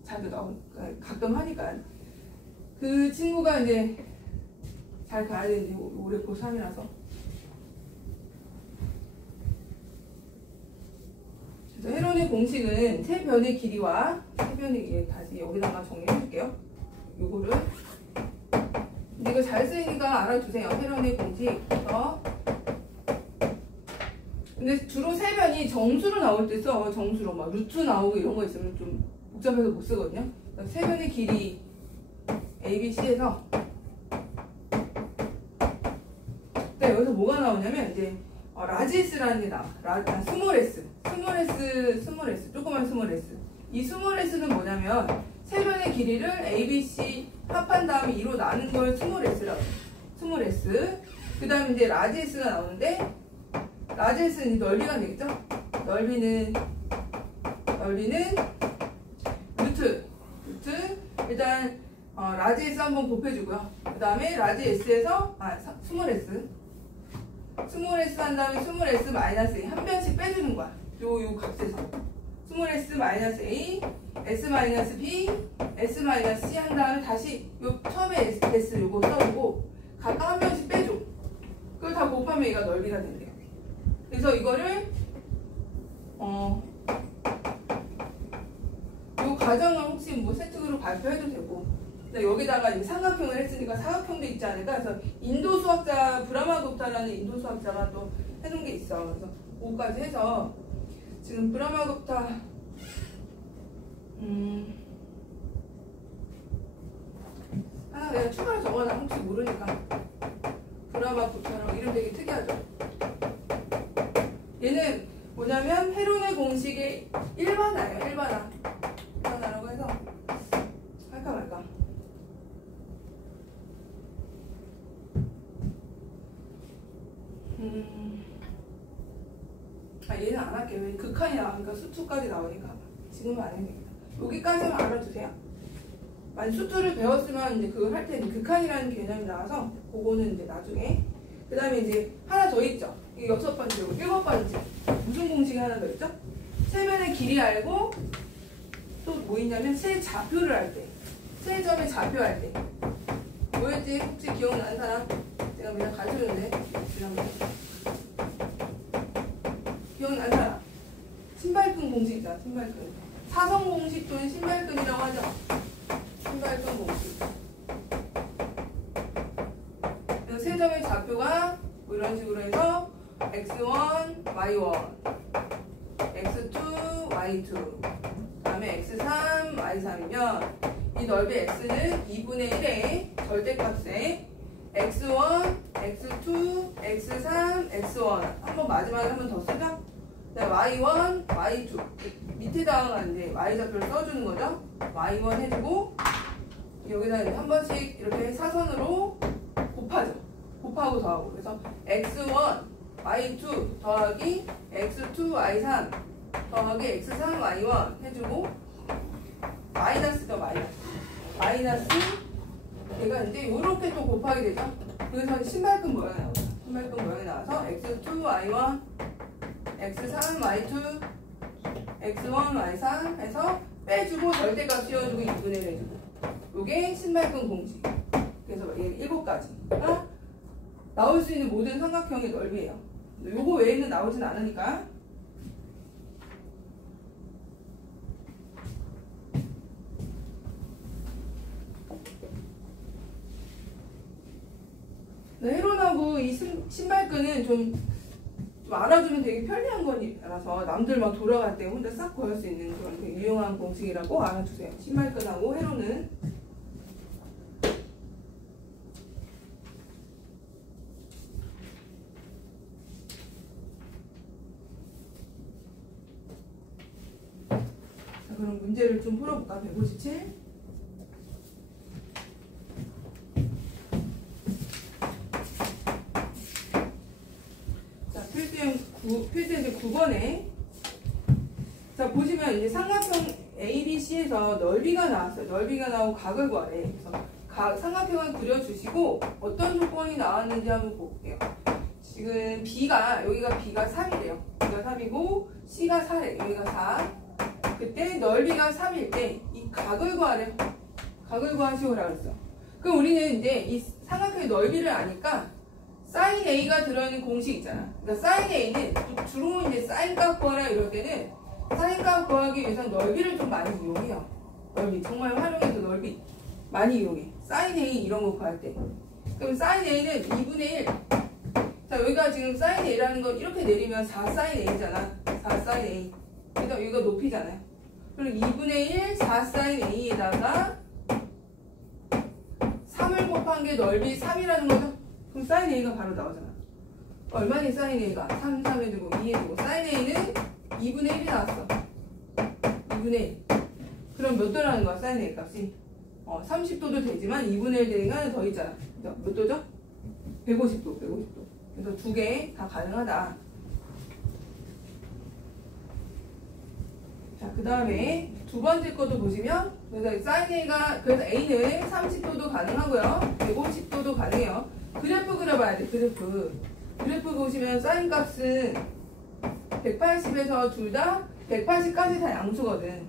자주 나오니까 가끔 하니까. 그 친구가 이제 잘 가야 되는지 올해 고3이라서. 그래서 헤론의 공식은 세변의 길이와 세변의 길이, 다시 여기다가 정리해줄게요. 요거를. 근데 이거 잘 쓰이니까 알아두세요. 헤론의 공식. 근데 주로 세변이 정수로 나올 때 써. 정수로 막 루트 나오고 이런 거 있으면 좀 복잡해서 못 쓰거든요. 세변의 길이 ABC에서 여기서 뭐가 나오냐면 이제 라지 S라는 게 나와. 스몰 S. 조그만 스몰 S. 이 스몰 S는 뭐냐면 세 변의 길이를 A, B, C 합한 다음에 2로 나눈 걸 스몰 S라고 해요. 스몰 S. 그 다음에 이제 라지 S가 나오는데 라지 S는 넓이가 되겠죠? 넓이는 루트. 일단 라지 S 한번 곱해주고요. 그 다음에 라지 S에서 스몰 S 한 다음에 스몰 S 마이너스 A 한 변씩 빼주는 거야. 요 값에서 스몰 S 마이너스 A, S 마이너스 B, S 마이너스 C 한 다음에 다시 요 처음에 S 요거 써보고 각각 한 변씩 빼줘. 그걸 다 곱하면 얘가 넓이가 된대요. 그래서 이거를 요 과정을 혹시 뭐 세특으로 발표해도 되고, 여기다가 이제 삼각형을 했으니까 사각형도 있지 않을까. 그래서 인도 수학자 브라마굽타라는 인도 수학자가 또 해놓은 게 있어. 그래서 그거까지 해서 지금 브라마굽타 내가 추가로 적어놔. 혹시 모르니까. 브라마굽타라고 이름 되게 특이하죠. 얘는 뭐냐면 헤론의 공식의 일반화예요. 일반화라고 해서 할까 말까. 얘는 안 할게요. 왜 극한이 나오니까 수투까지 나오니까 지금은 안 해도 됩니다. 여기까지만 알아두세요. 만약 수투를 배웠으면 이제 그걸 할 때는 극한이라는 개념이 나와서 그거는 이제 나중에. 그 다음에 이제 하나 더 있죠. 이게 6번째고 7번째. 무슨 공식이 하나 더 있죠? 세 변의 길이 알고 또 뭐 있냐면 세 좌표를 할 때. 세 점의 좌표 할 때. 뭐였지? 혹시 기억나는 사람? 제가 맨날 가르쳐줬는데. 기억나는 사람? 신발끈 공식 있잖아. 신발끈. 사성 공식 또는 신발끈이라고 하죠. 신발끈 공식. 세 점의 좌표가 뭐 이런 식으로 해서 x1, y1, x2, y2, 다음에 x3, y3이면 이 넓이 x는 2분의 1의 절대값에 x1, x2, x3, x1 한번 마지막에 한 번 더 쓰죠? y1, y2 밑에다가 이제 y좌표를 써주는 거죠? y1 해주고 여기다 이제 한 번씩 이렇게 사선으로 곱하죠. 곱하고 더하고. 그래서 x1, y2 더하기 x2, y3 더하기 x3, y1 해주고 마이너스죠. 마이너스 얘가 이제 이렇게 또 곱하게 되죠. 그래서 신발끈 모양이 나오죠. 신발끈 모양이 나와서 x2, y1, x3, y2, x1, y3 해서 빼주고 절대값 씌워주고 2분의 1 해주고 요게 신발끈 공식. 그래서 얘 7가지가 나올 수 있는 모든 삼각형의 넓이에요. 요거 외에는 나오진 않으니까. 헤론하고 이 신발끈은 좀 알아두면 되게 편리한 거라서 남들 막 돌아갈 때 혼자 싹 구할 수 있는 그런 되게 유용한 공식이라고 알아두세요. 신발끈하고 헤론은. 자, 그럼 문제를 좀 풀어볼까? 157. 필수의 9번에 자 보시면 이제 삼각형 ABC에서 넓이가 나왔어요. 넓이가 나오고 각을 구하래. 그래서 삼각형을 그려주시고 어떤 조건이 나왔는지 한번 볼게요. 지금 B가 여기가 B가 3이래요. B가 3이고 C가 4래. 여기가 4. 그때 넓이가 3일 때 이 각을 구하래. 각을 구하시오라 그랬어. 그럼 우리는 이제 이 삼각형의 넓이를 아니까 sin A가 들어있는 공식 있잖아. 그러니까 sin A는 주로 이제 sin 값 구하라 이럴 때는 sin 값 구하기 위해서 넓이를 좀 많이 이용해요. 넓이 정말 활용해서 넓이 많이 이용해. sin A 이런 거 구할 때. 그럼 sin A는 2분의 1. 자 여기가 지금 sin A라는 건 이렇게 내리면 4 sin A잖아. 4 sin A. 그래서 여기가 높이잖아요. 그럼 2분의 1 4 sin A에다가 3을 곱한 게 넓이 3이라는 거죠. 그럼 sin A가 바로 나오잖아. 얼마니 사인 A가? 3, 3해주고 2해주고 사인 A는 2분의 1이 나왔어. 2분의 1. 그럼 몇 도라는 거야 사인 A 값이? 30도도 되지만 2분의 1 되니까 더 있잖아. 몇 도죠? 150도. 그래서 두 개 다 가능하다. 자, 그 다음에 두 번째 것도 보시면, 그래서 사인 A가, 그래서 A는 30도도 가능하고요. 150도도 가능해요. 그래프 그려봐야 돼, 그래프. 그래프 보시면 사인 값은 180에서 둘 다 180까지 다 양수거든.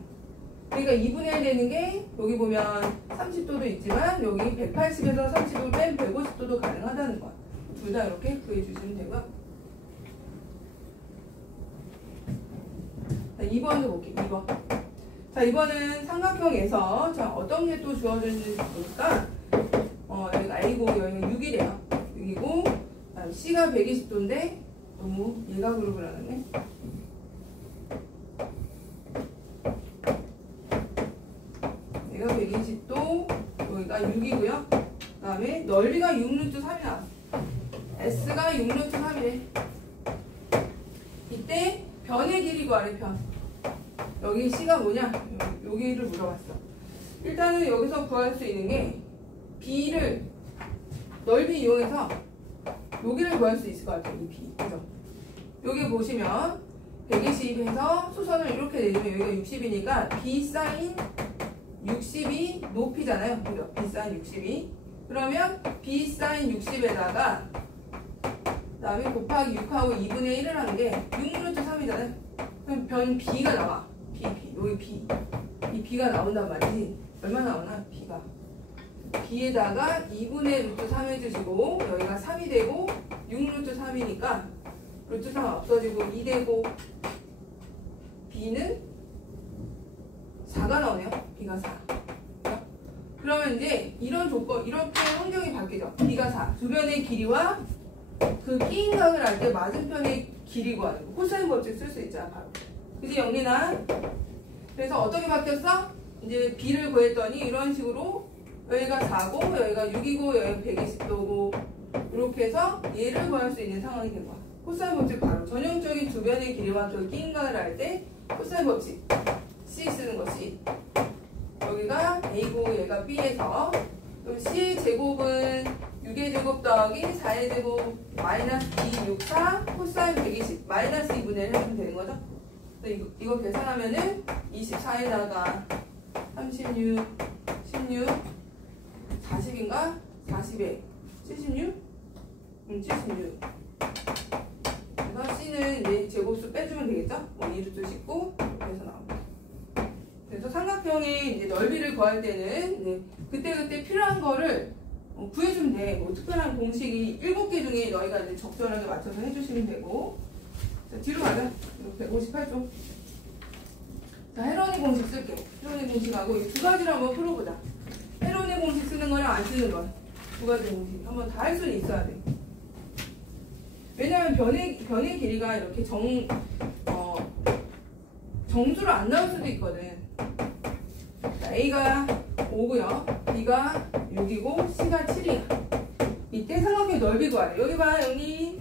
그러니까 2분의 1 되는 게, 여기 보면 30도도 있지만, 여기 180에서 30을 뺀 150도도 가능하다는 거야. 둘 다 이렇게 구해주시면 되고요. 자, 2번도 볼게요. 2번. 자, 이번은 삼각형에서 자, 어떤 게 또 주어졌는지 보니까 여기가 A고 여기가 6이래요. 6이고 C가 120도인데 너무 예각으로 그려놨네. 얘가 120도, 여기가 6이고요. 그 다음에 넓이가 6루트 3이 나왔어. S가 6루트 3이래. 이때 변의 길이 구하래, 변. 여기 C가 뭐냐? 여기를 물어봤어. 일단은 여기서 구할 수 있는 게 B를 넓이 이용해서 여기를 구할 수 있을 것 같아요. 이 B. 그죠? 여기 보시면 120에서 수선을 이렇게 내주면 여기가 60이니까 B 사인 60이 높이잖아요. 그죠? B 사인 60이. 그러면 B 사인 60에다가 그 다음에 곱하기 6하고 2분의 1을 하는 게 6루트 3이잖아요. 그럼 변 B가 나와. 여기 B. 이 B가 나온단 말이지. 얼마 나오나? B가. B에다가 2분의 루트 3 해주시고, 여기가 3이 되고, 6루트 3이니까, 루트 3 없어지고 2 되고, B는 4가 나오네요. B가 4. 그러면 이제 이런 조건, 이렇게 환경이 바뀌죠. B가 4. 주변의 길이와 그 끼인각을 할 때 맞은편의 길이 구하는 거. 코사인 법칙 쓸 수 있잖아, 바로. 그지, 영린아? 그래서 어떻게 바뀌었어? 이제 B를 구했더니 이런 식으로 여기가 4고 여기가 6이고 여기가 120도고 이렇게 해서 얘를 구할 수 있는 상황이 된 거야. 코사인 법칙 바로 전형적인 주변의 길이와 그 끼인각을 할 때 코사인 법칙 C 쓰는 것이 여기가 A고 얘가 B에서 그럼 C의 제곱은 6의 제곱 더하기 4의 제곱 마이너스 2, 6, 4 코사인 120 마이너스 2분의 1 하면 되는 거죠? 이거 계산하면은 24에다가 36, 16, 40인가? 40에 76? 76. 그래서 C는 이제 제곱수 빼주면 되겠죠? 2루트 19 그래서 나옵니다. 그래서 삼각형의 이제 넓이를 구할 때는 그때그때 필요한 거를 구해주면 돼. 뭐 특별한 공식이 7개 중에 너희가 이제 적절하게 맞춰서 해주시면 되고. 자, 뒤로 가자. 158쪽. 자, 헤로니 공식 쓸게. 헤로니 공식하고 이 두 가지를 한번 풀어보자. 헤로니 공식 쓰는 거랑 안 쓰는 거. 두 가지 공식. 한번 다 할 수는 있어야 돼. 왜냐면 변의 길이가 이렇게 정수로 안 나올 수도 있거든. 자, A가 5고요. B가 6이고 C가 7이야. 이때 삼각형의 넓이 구하래. 여기 봐, 여기.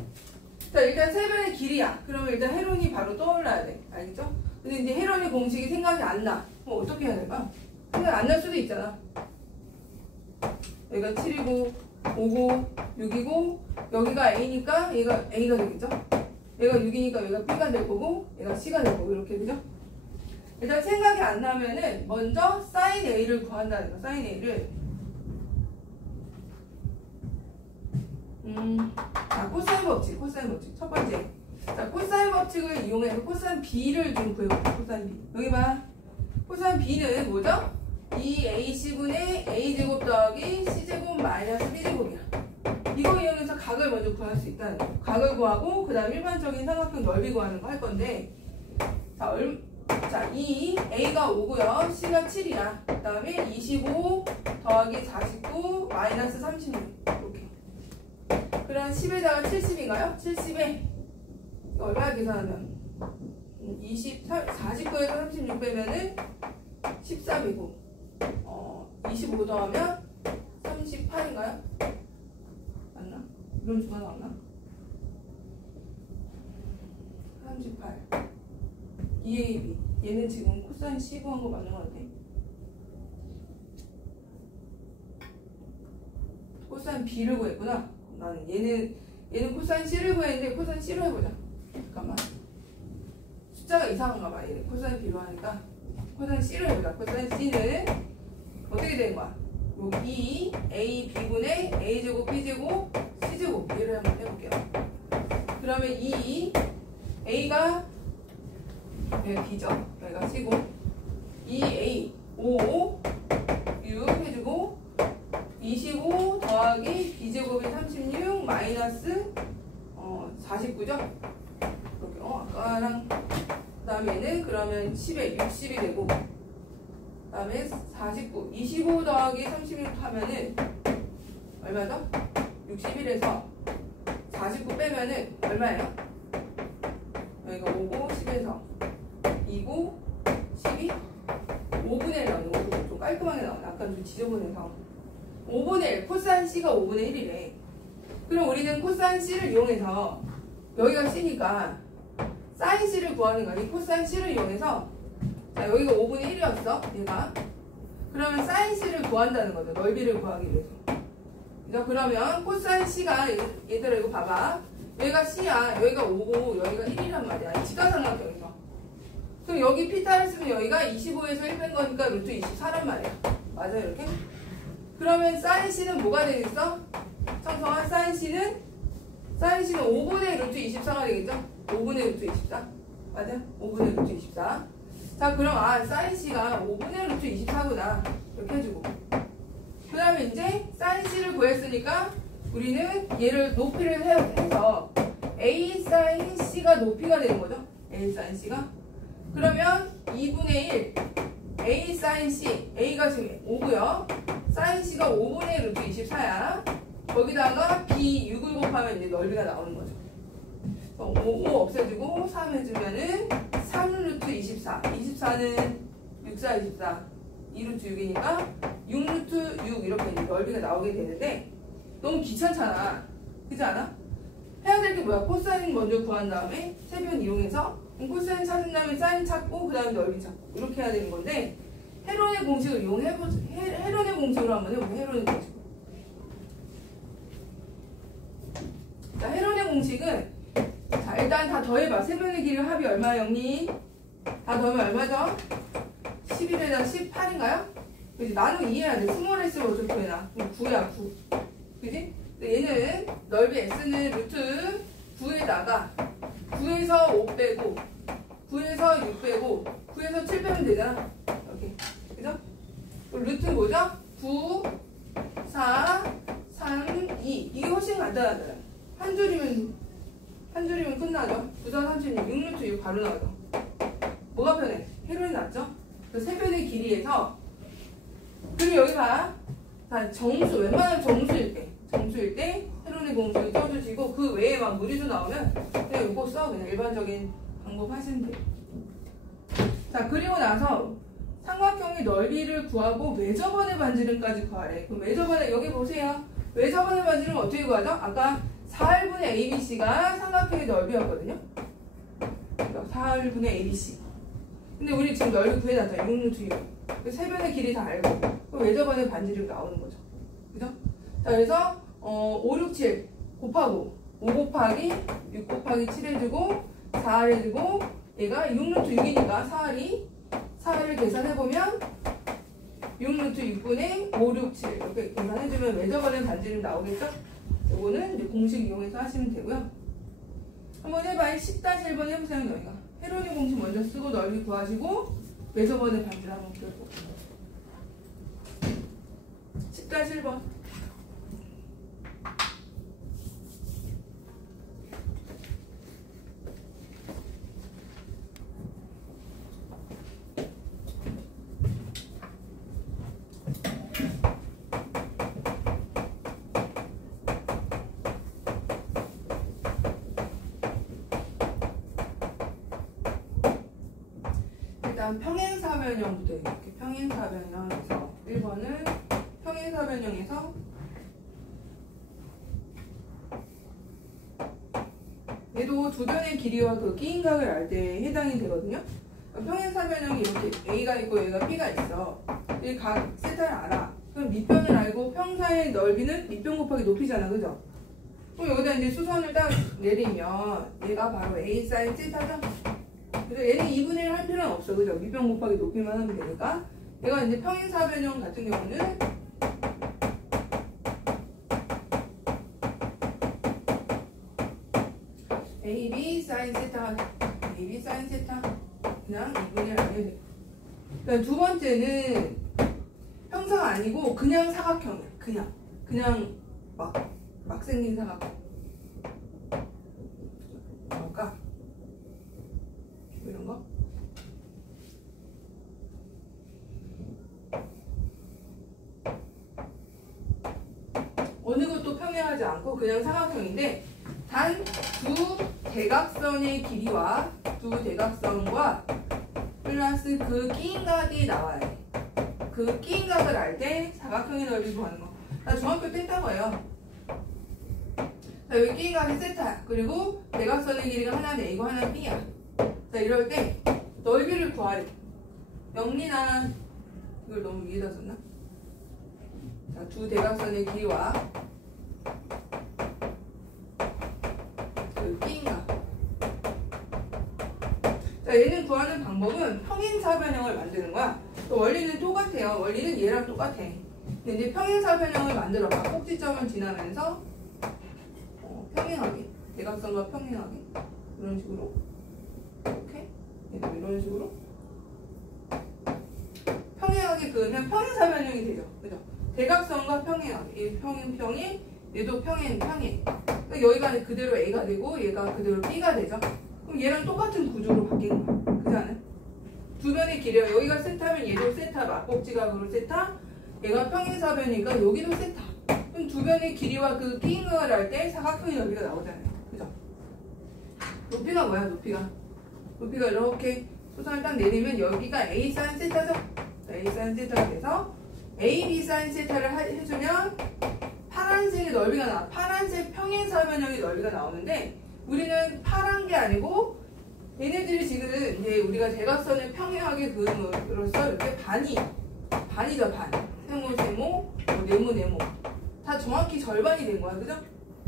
자, 일단 세변의 길이야. 그러면 일단 헤론이 바로 떠올라야 돼. 알겠죠? 근데 이제 헤론의 공식이 생각이 안 나. 그럼 어떻게 해야 될까? 생각 안 날 수도 있잖아. 여기가 7이고, 5고, 6이고, 여기가 A니까 얘가 A가 되겠죠? 얘가 6이니까 여기가 B가 될 거고, 얘가 C가 될 거고, 이렇게, 그죠? 일단 생각이 안 나면은 먼저 사인 A를 구한다는 거. 사인 A를. 자, 코사인 법칙. 첫 번째. 자, 코사인 법칙을 이용해서 코사인 B를 좀 구해볼게요. 코사인 B. 여기 봐. 코사인 B는 뭐죠? 2AC분의 A제곱 더하기 C제곱 마이너스 B제곱이야. 이거 이용해서 각을 먼저 구할 수 있다는 거. 각을 구하고, 그 다음 일반적인 삼각형 넓이 구하는 거 할 건데, 자, 이 A가 5고요. C가 7이야. 그 다음에 25 더하기 49 마이너스 36. 이렇게. 그럼 10에다가 70인가요? 70에 얼마 계산하면 49에서 36 빼면은 13이고 25 더하면 38인가요? 맞나? 이런 수가 나왔나? 38 2ab 얘는 지금 코사인 C 구한 거 맞는 거 같아. 코사인 B를 구했구나. 나는 얘는 코사인 C를 구했는데 코사인 C로 해보자. 잠깐만. 숫자가 이상한가 봐. 얘는 코사인 B로 하니까 코사인 C로 해보자. 코사인 C는 어떻게 되는 거야? 여기 A B분의 A제곱 B제곱 C제곱 얘를 한번 해볼게요. 그러면 이 A가 여기가 B죠. 여기가 C고 2A 5 6 해주고 25 더하기 B제곱이 36 마이너스 49죠? 이렇게 아까랑 그 다음에는 그러면 10에 60이 되고 그 다음에 49 25 더하기 36 하면은 얼마 더? 61에서 49 빼면은 얼마예요? 여기가 5고 10에서 2고 12 5분의 1 나오네. 5분의 1 좀 깔끔하게 나오네. 아까 좀 지저분해서 5분의 1 코사인 C가 5분의 1이래. 그럼 우리는 코사인 C를 이용해서 여기가 C니까 사인 C를 구하는 거야. 이 코사인 C를 이용해서 자 여기가 5분의 1이었어 얘가. 그러면 사인 C를 구한다는 거죠. 넓이를 구하기 위해서. 그죠? 그러면 코사인 C가 얘들아 이거 봐봐. 여기가 C야. 여기가 5고 여기가 1이란 말이야. 직각삼각형에서. 그럼 여기 피타를 쓰면 여기가 25에서 1 뺀 거니까 루트 24란 말이야. 맞아요 이렇게? 그러면 사인 C는 뭐가 되겠어? 청성한 사인 C는 5분의 루트 24가 되겠죠? 5분의 루트 24 맞아요? 5분의 루트 24. 자 그럼 사인 C가 5분의 루트 24구나 이렇게 해주고 그 다음에 이제 사인 C를 구했으니까 우리는 얘를 높이를 해서 A 사인 C가 높이가 되는 거죠? A 사인 C가 그러면 2분의 1 A 사인 C A가 지금 5고요 사인 C가 5분의 루트 24야 거기다가 B 6을 곱하면 이제 넓이가 나오는 거죠 5 없애주고 3 해주면은 3 루트 24 24는 6, 4, 24 2 루트 6이니까 6 루트 6 이렇게 이제 넓이가 나오게 되는데 너무 귀찮잖아 그렇지 않아? 해야 될 게 뭐야? 코사인 먼저 구한 다음에 세변 이용해서 코사인 찾은 다음에 사인 찾고 그 다음에 넓이 찾고 이렇게 해야 되는 건데 헤론의 공식을 이용해보자. 헤론의 공식으로 한번 해볼게요. 헤론의 공식. 자, 헤론의 공식은 자 일단 다 더해봐. 세변의 길이 합이 얼마야 영리? 다 더하면 얼마죠? 11에다 18인가요? 그치? 나는 이해해야 돼. 스몰 s로 어떻게 해놔? 9야 9 그치? 얘는 넓이 s는 루트 9에다가 9에서 5 빼고 9에서 6 빼고 9에서 7 빼면 되잖아 이렇게 그죠? 루트 뭐죠? 9 4 3 2 이게 훨씬 간단하잖아요 한 줄이면 끝나죠 9, 4, 3, 6 6루트 6 바로 나오죠 뭐가 편해? 헤론이 낫죠? 세변의 길이에서 그리고 여기 봐 자, 정수 웬만하면 정수일 때 헤론의 공식을 써주시고 그 외에 막 무리수 나오면 그냥 이거 써 그냥 일반적인 방법 하시면 돼요 자 그리고 나서 삼각형의 넓이를 구하고 외접원의 반지름까지 구하래 그럼 외접원의 여기 보세요 외접원의 반지름 어떻게 구하죠? 아까 4분의 ABC가 삼각형의 넓이였거든요 4분의 ABC 근데 우리 지금 넓이 구해놨잖아요 6루트 6 세변의 길이 다 알고 그럼 외접원의 반지름 나오는 거죠 그죠? 자 그래서 5, 6, 7 곱하고 5 곱하기 6 곱하기 7 해주고 4 해주고 얘가 6루트 6이니까 4를 계산해보면 6루트 6분의 5, 6, 7 이렇게 계산해주면 외접원의 반지름 나오겠죠? 이거는 이제 공식 이용해서 하시면 되고요 한번 해봐요 10-1번 해보세요 너희가 헤론의 공식 먼저 쓰고 넓이 구하시고 외접원의 반지름 한번 구해볼게요 10-1번 일단 평행사변형부터 이렇게 평행사변형에서 1번은 평행사변형에서 얘도 두 변의 길이와 그 끼인각을 알 때 해당이 되거든요. 평행사변형이 이렇게 A가 있고 얘가 B가 있어. 이 각 세타를 알아. 그럼 밑변을 알고 평사의 넓이는 밑변 곱하기 높이잖아, 그죠? 그럼 여기다 이제 수선을 딱 내리면 얘가 바로 A 사인 세타죠. 그래서 얘는 2분의 1 할 필요는 없어, 그죠? 밑변 곱하기 높이만 하면 되니까. 얘가 이제 평행사변형 같은 경우는 AB 사인 세타, AB 사인 세타 그냥 2분의 1 하면 돼. 그러니까 두 번째는 평사가 아니고 그냥 사각형이야. 그냥 막 생긴 사각형. 뭘까? 이런 거? 어느 것도 평행하지 않고 그냥 사각형인데 단 두 대각선의 길이와 두 대각선과 플러스 그 끼인각이 나와야 돼. 그 끼인각을 알 때 사각형의 넓이 구하는 거. 나 중학교 때 했다고 해요. 자, 여기 끼인각이 세타야. 그리고 대각선의 길이가 하나는 A고 하나는 B야. 자, 이럴 때 넓이를 구하래. 영리나 이걸 너무 위에다 썼나? 자, 두 대각선의 길이와 그 끼인각. 자, 얘는 구하는 방법은 평행사변형을 만드는 거야. 원리는 똑같아요. 원리는 얘랑 똑같아. 근데 이제 평행사변형을 만들어봐. 꼭지점을 지나면서 평행하게, 대각선과 평행하게 이런 식으로 이렇게 얘도 이런 식으로 평행하게 그으면 평행사변형이 되죠. 그죠? 대각선과 평행하게 얘 평행 얘도 평행 그러니까 여기가 그대로 A가 되고 얘가 그대로 B가 되죠. 그럼 얘랑 똑같은 구조로 바뀌는 거야. 그지 않아요? 두 변의 길이야. 여기가 세타면 얘도 세타, 막꼭지각으로 세타. 얘가 평행사변이니까 여기도 세타. 그럼 두 변의 길이와 그 끼인각을 할 때 사각형의 넓이가 나오잖아요. 그죠? 높이가 뭐야, 높이가 이렇게 수선을 딱 내리면 여기가 A 사인 세타죠? A 사인 세타가 돼서 A, B 사인 세타를 해주면 파란색의 넓이가 나와. 파란색 평행사변형의 넓이가 나오는데 우리는 파란 게 아니고 얘네들이 지금 이제 우리가 대각선을 평행하게 그음으로써 이렇게 반이죠, 반. 세모, 네모. 다 정확히 절반이 된 거야, 그죠?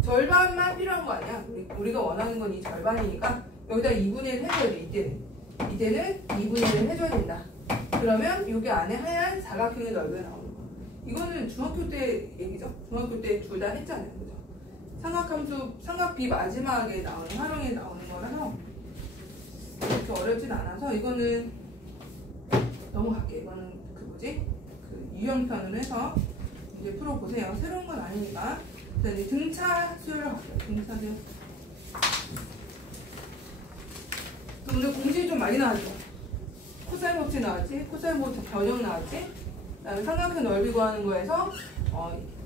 절반만 필요한 거 아니야. 우리가 원하는 건 이 절반이니까 여기다 2분의 1 해줘야 돼, 이때는 2분의 1을 해줘야 된다. 그러면 여기 안에 하얀 사각형의 넓이가 나오는 거야. 이거는 중학교 때 얘기죠? 중학교 때 둘 다 했잖아요, 그죠? 삼각함수, 삼각비 마지막에 나오는, 활용에 나오는 거라서 그렇게 어렵진 않아서 이거는 넘어갈게. 이거는 그 유형편으로 해서 이제 풀어보세요. 새로운 건 아니니까. 자, 이제 등차 수열로 갈게요. 등차 수열. 오늘 공식이 좀 많이 나왔죠. 코사인 법칙 나왔지, 코사인 법칙 변형 나왔지, 그다음에 삼각형 넓이 구하는 거에서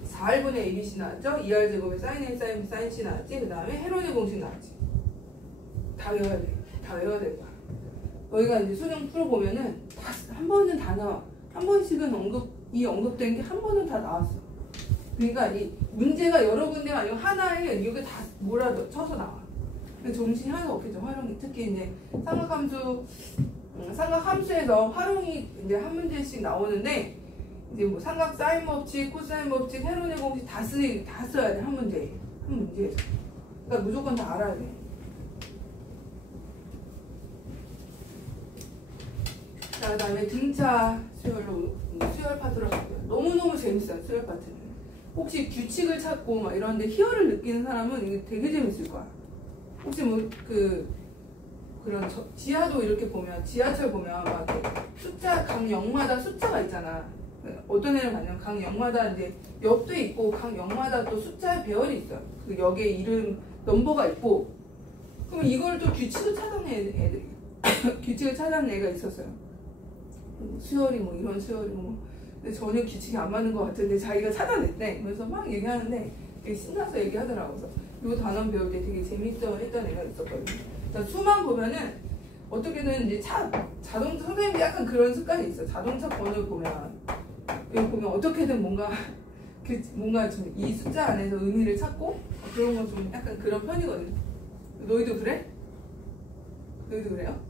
4R분의 ABC 나왔죠. 2R 제곱에 사인 A, 사인 B, 사인 C 나왔지. 그 다음에 헤론의 공식 나왔지. 다 외워야 돼. 다 외워야 될 거야. 너희가 이제 수능 풀어보면은 한 번은 다 나와. 한 번씩은 언급된 게 한 번은 다 나왔어. 그러니까 이 문제가 여러 군데가 아니고 하나에 이게 다 몰아쳐서 나와. 근데 정신이 하나도 없겠죠. 활용이. 특히 이제 삼각함수에서 활용이 이제 한 문제씩 나오는데 이제 뭐 삼각 사인 법칙, 코사인 법칙, 헤론의 공식 다 써야 돼. 한 문제에서. 그러니까 무조건 다 알아야 돼. 자, 그 다음에 등차 수열로 수열 파트로 갈게요. 너무너무 재밌어요, 수열 파트는. 혹시 규칙을 찾고 막 이런데 희열을 느끼는 사람은 이게 되게 재밌을 거야. 혹시 뭐 그런 지하도 이렇게 보면, 지하철 보면 막 이렇게 숫자, 각 0마다 숫자가 있잖아. 어떤 애를 봤냐면 각 0마다 이제 역도 있고 각 0마다 또 숫자의 배열이 있어요. 그 역의 이름, 넘버가 있고. 그럼 이걸 또 규칙을 찾아낸 애들이 규칙을 찾아낸 애가 있었어요. 수열이 뭐 이런 수열이 뭐. 근데 전혀 규칙이 안 맞는 것 같은데 자기가 찾아냈대. 그래서 막 얘기하는데 되게 신나서 얘기하더라고. 그래서 이 단원 배울 때 되게 재밌어 했던 애가 있었거든요. 자, 수만 보면은 어떻게든 이제 자동차 선생님도 약간 그런 습관이 있어. 자동차 번호를 보면 여기 보면 어떻게든 뭔가 좀 이 숫자 안에서 의미를 찾고 그런 거 좀 약간 그런 편이거든요. 너희도 그래? 너희도 그래요?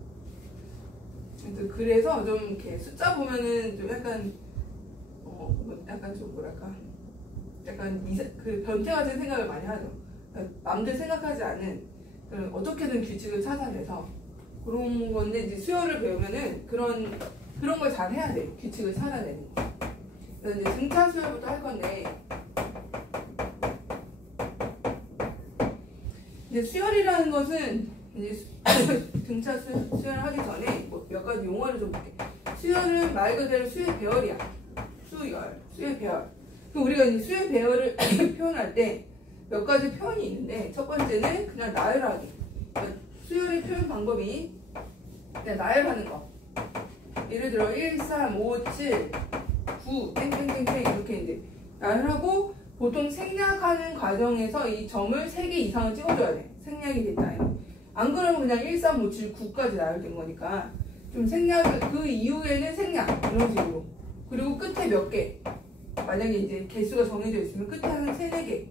그래서 좀 이렇게 숫자 보면은 좀 약간 약간 좀 뭐랄까 약간 그 변태 같은 생각을 많이 하죠. 그러니까 남들 생각하지 않은 그런 어떻게든 규칙을 찾아내서 그런 건데 이제 수열을 배우면은 그런 걸 잘 해야 돼. 규칙을 찾아내는 거. 그래서 이제 등차 수열부터 할 건데 이제 수열이라는 것은 이제 등차 수열하기 전에 뭐 몇 가지 용어를 좀 볼게. 수열은 말 그대로 수의 배열이야. 수의 배열. 그럼 우리가 이제 수의 배열을 표현할 때 몇 가지 표현이 있는데 첫 번째는 그냥 나열하기. 그러니까 수열의 표현 방법이 그냥 나열하는 거. 예를 들어 1, 3, 5, 7, 9 땡땡땡땡 이렇게 이제 나열하고 보통 생략하는 과정에서 이 점을 3개 이상을 찍어줘야 돼. 생략이 됐다. 안 그러면 그냥 1, 3, 5, 7, 9까지 나열된 거니까 좀 생략, 그 이후에는 생략 이런 식으로. 그리고 끝에 몇 개. 만약에 이제 개수가 정해져 있으면 끝에 한 3, 4개.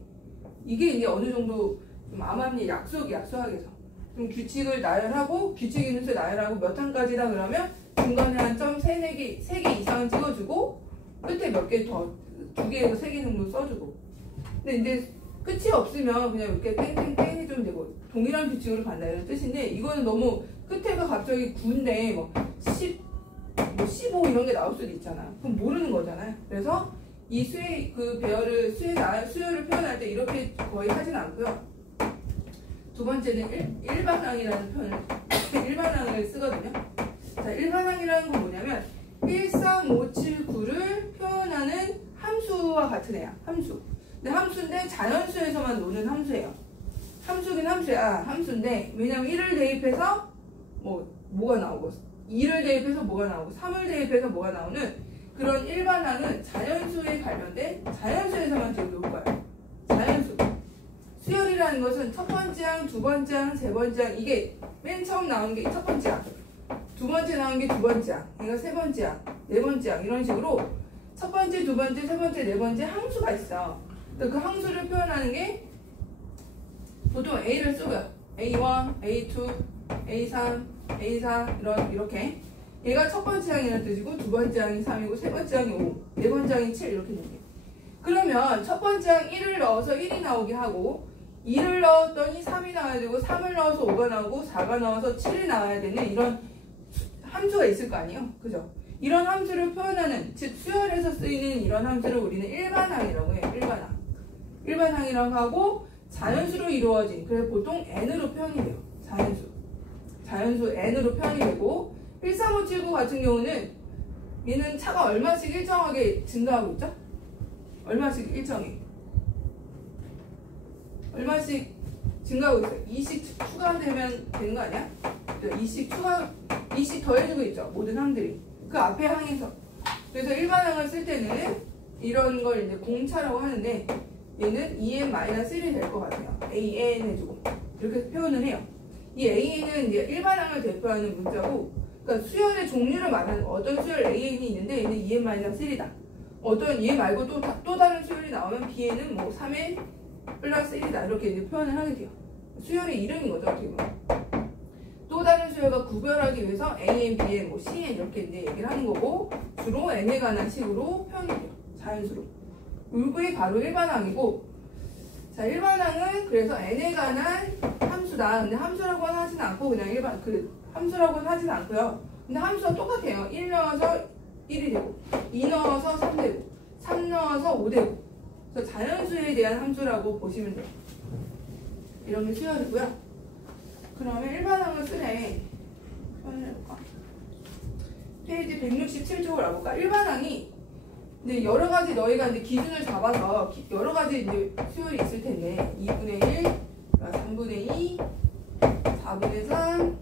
이게 이제 어느 정도 좀 암암리 약속이야, 수학에서. 좀 규칙을 나열하고, 규칙 있는 수 나열하고 몇 항까지다 그러면 중간에 한 점 3, 4개 이상은 찍어주고, 끝에 몇 개 더, 2개에서 3개 정도 써주고. 근데 이제 끝이 없으면 그냥 이렇게 땡땡땡 해주면 되고, 동일한 규칙으로 간다 이런 뜻인데, 이거는 너무 끝에가 갑자기 9인데, 뭐 10, 뭐 15 이런 게 나올 수도 있잖아. 그럼 모르는 거잖아요. 그래서 이 수의 그 배열을 수열을 표현할 때 이렇게 거의 하진 않고요. 두 번째는 일반항이라는 표현을 일반항을 쓰거든요. 자, 일반항이라는 건 뭐냐면 1, 3, 5, 7, 9를 표현하는 함수와 같은 애야. 함수. 근데 함수인데 자연수에서만 노는 함수예요. 함수긴 함수야. 함수인데 왜냐면 1을 대입해서 뭐가 나오고 2를 대입해서 뭐가 나오고 3을 대입해서 뭐가 나오는 그런 일반항은 자연수에 관련된 자연수에서만 지금 놓을 거예요. 자연수. 수열이라는 것은 첫 번째 항, 두 번째 항, 세 번째 항. 이게 맨 처음 나온 게 첫 번째 항. 두 번째 나온 게 두 번째 항. 그러니까 세 번째 항, 네 번째 항. 이런 식으로 첫 번째, 두 번째, 세 번째, 네 번째 항수가 있어. 그 항수를 표현하는 게 보통 A를 쓰고요. A1, A2, A3, A4 이렇게. 얘가 첫 번째 항이라는 뜻이고 두 번째 항이 3이고 세 번째 항이 5, 네 번째 항이 7 이렇게 되는 게. 그러면 첫 번째 항 1을 넣어서 1이 나오게 하고 2를 넣었더니 3이 나와야 되고 3을 넣어서 5가 나오고 4가 나와서 7이 나와야 되는 이런 함수가 있을 거 아니에요? 그죠? 이런 함수를 표현하는, 즉 수열에서 쓰이는 이런 함수를 우리는 일반항이라고 해요. 일반항. 일반항이라고 하고 자연수로 이루어진, 그래서 보통 n으로 표현이 돼요. 자연수 n으로 표현이 되고 13579 같은 경우는 얘는 차가 얼마씩 일정하게 증가하고 있죠? 얼마씩 일정해? 얼마씩 증가하고 있어요? 2씩 추가되면 되는 거 아니야? 2씩 더해주고 있죠? 모든 항들이. 그 앞에 항에서. 그래서 일반항을 쓸 때는 이런 걸 이제 공차라고 하는데 얘는 2n-1이 될 것 같아요. an 해주고. 이렇게 표현을 해요. 이 an은 이제 일반항을 대표하는 문자고, 그러니까 수열의 종류를 말하는 거. 어떤 수열 an이 있는데 얘는 2n-1이다. 어떤 얘 말고 또 다른 수열이 나오면 bn은 뭐 3n 플러스 1이다. 이렇게 이제 표현을 하게 돼요. 수열의 이름인 거죠, 어떻게 보면. 또 다른 수열과 구별하기 위해서 an, bn, 뭐 cn 이렇게 이제 얘기를 하는 거고, 주로 n에 관한 식으로 표현이 돼요. 자연수로. 이게 바로 일반항이고, 자, 일반항은 그래서 n에 관한 함수다. 근데 함수라고는 하진 않고 그냥 함수라고는 하진 않고요. 근데 함수가 똑같아요. 1 넣어서 1이 되고 2 넣어서 3 되고 3 넣어서 5 되고. 그래서 자연수에 대한 함수라고 보시면 돼요. 이런 게 수열이고요. 그러면 일반항을 쓰네. 표현을 해볼까? 페이지 167쪽을 와볼까? 일반항이 근데 여러 가지 너희가 이제 기준을 잡아서 여러 가지 이제 수열이 있을 텐데 2분의 1, 3분의 2, 4분의 3,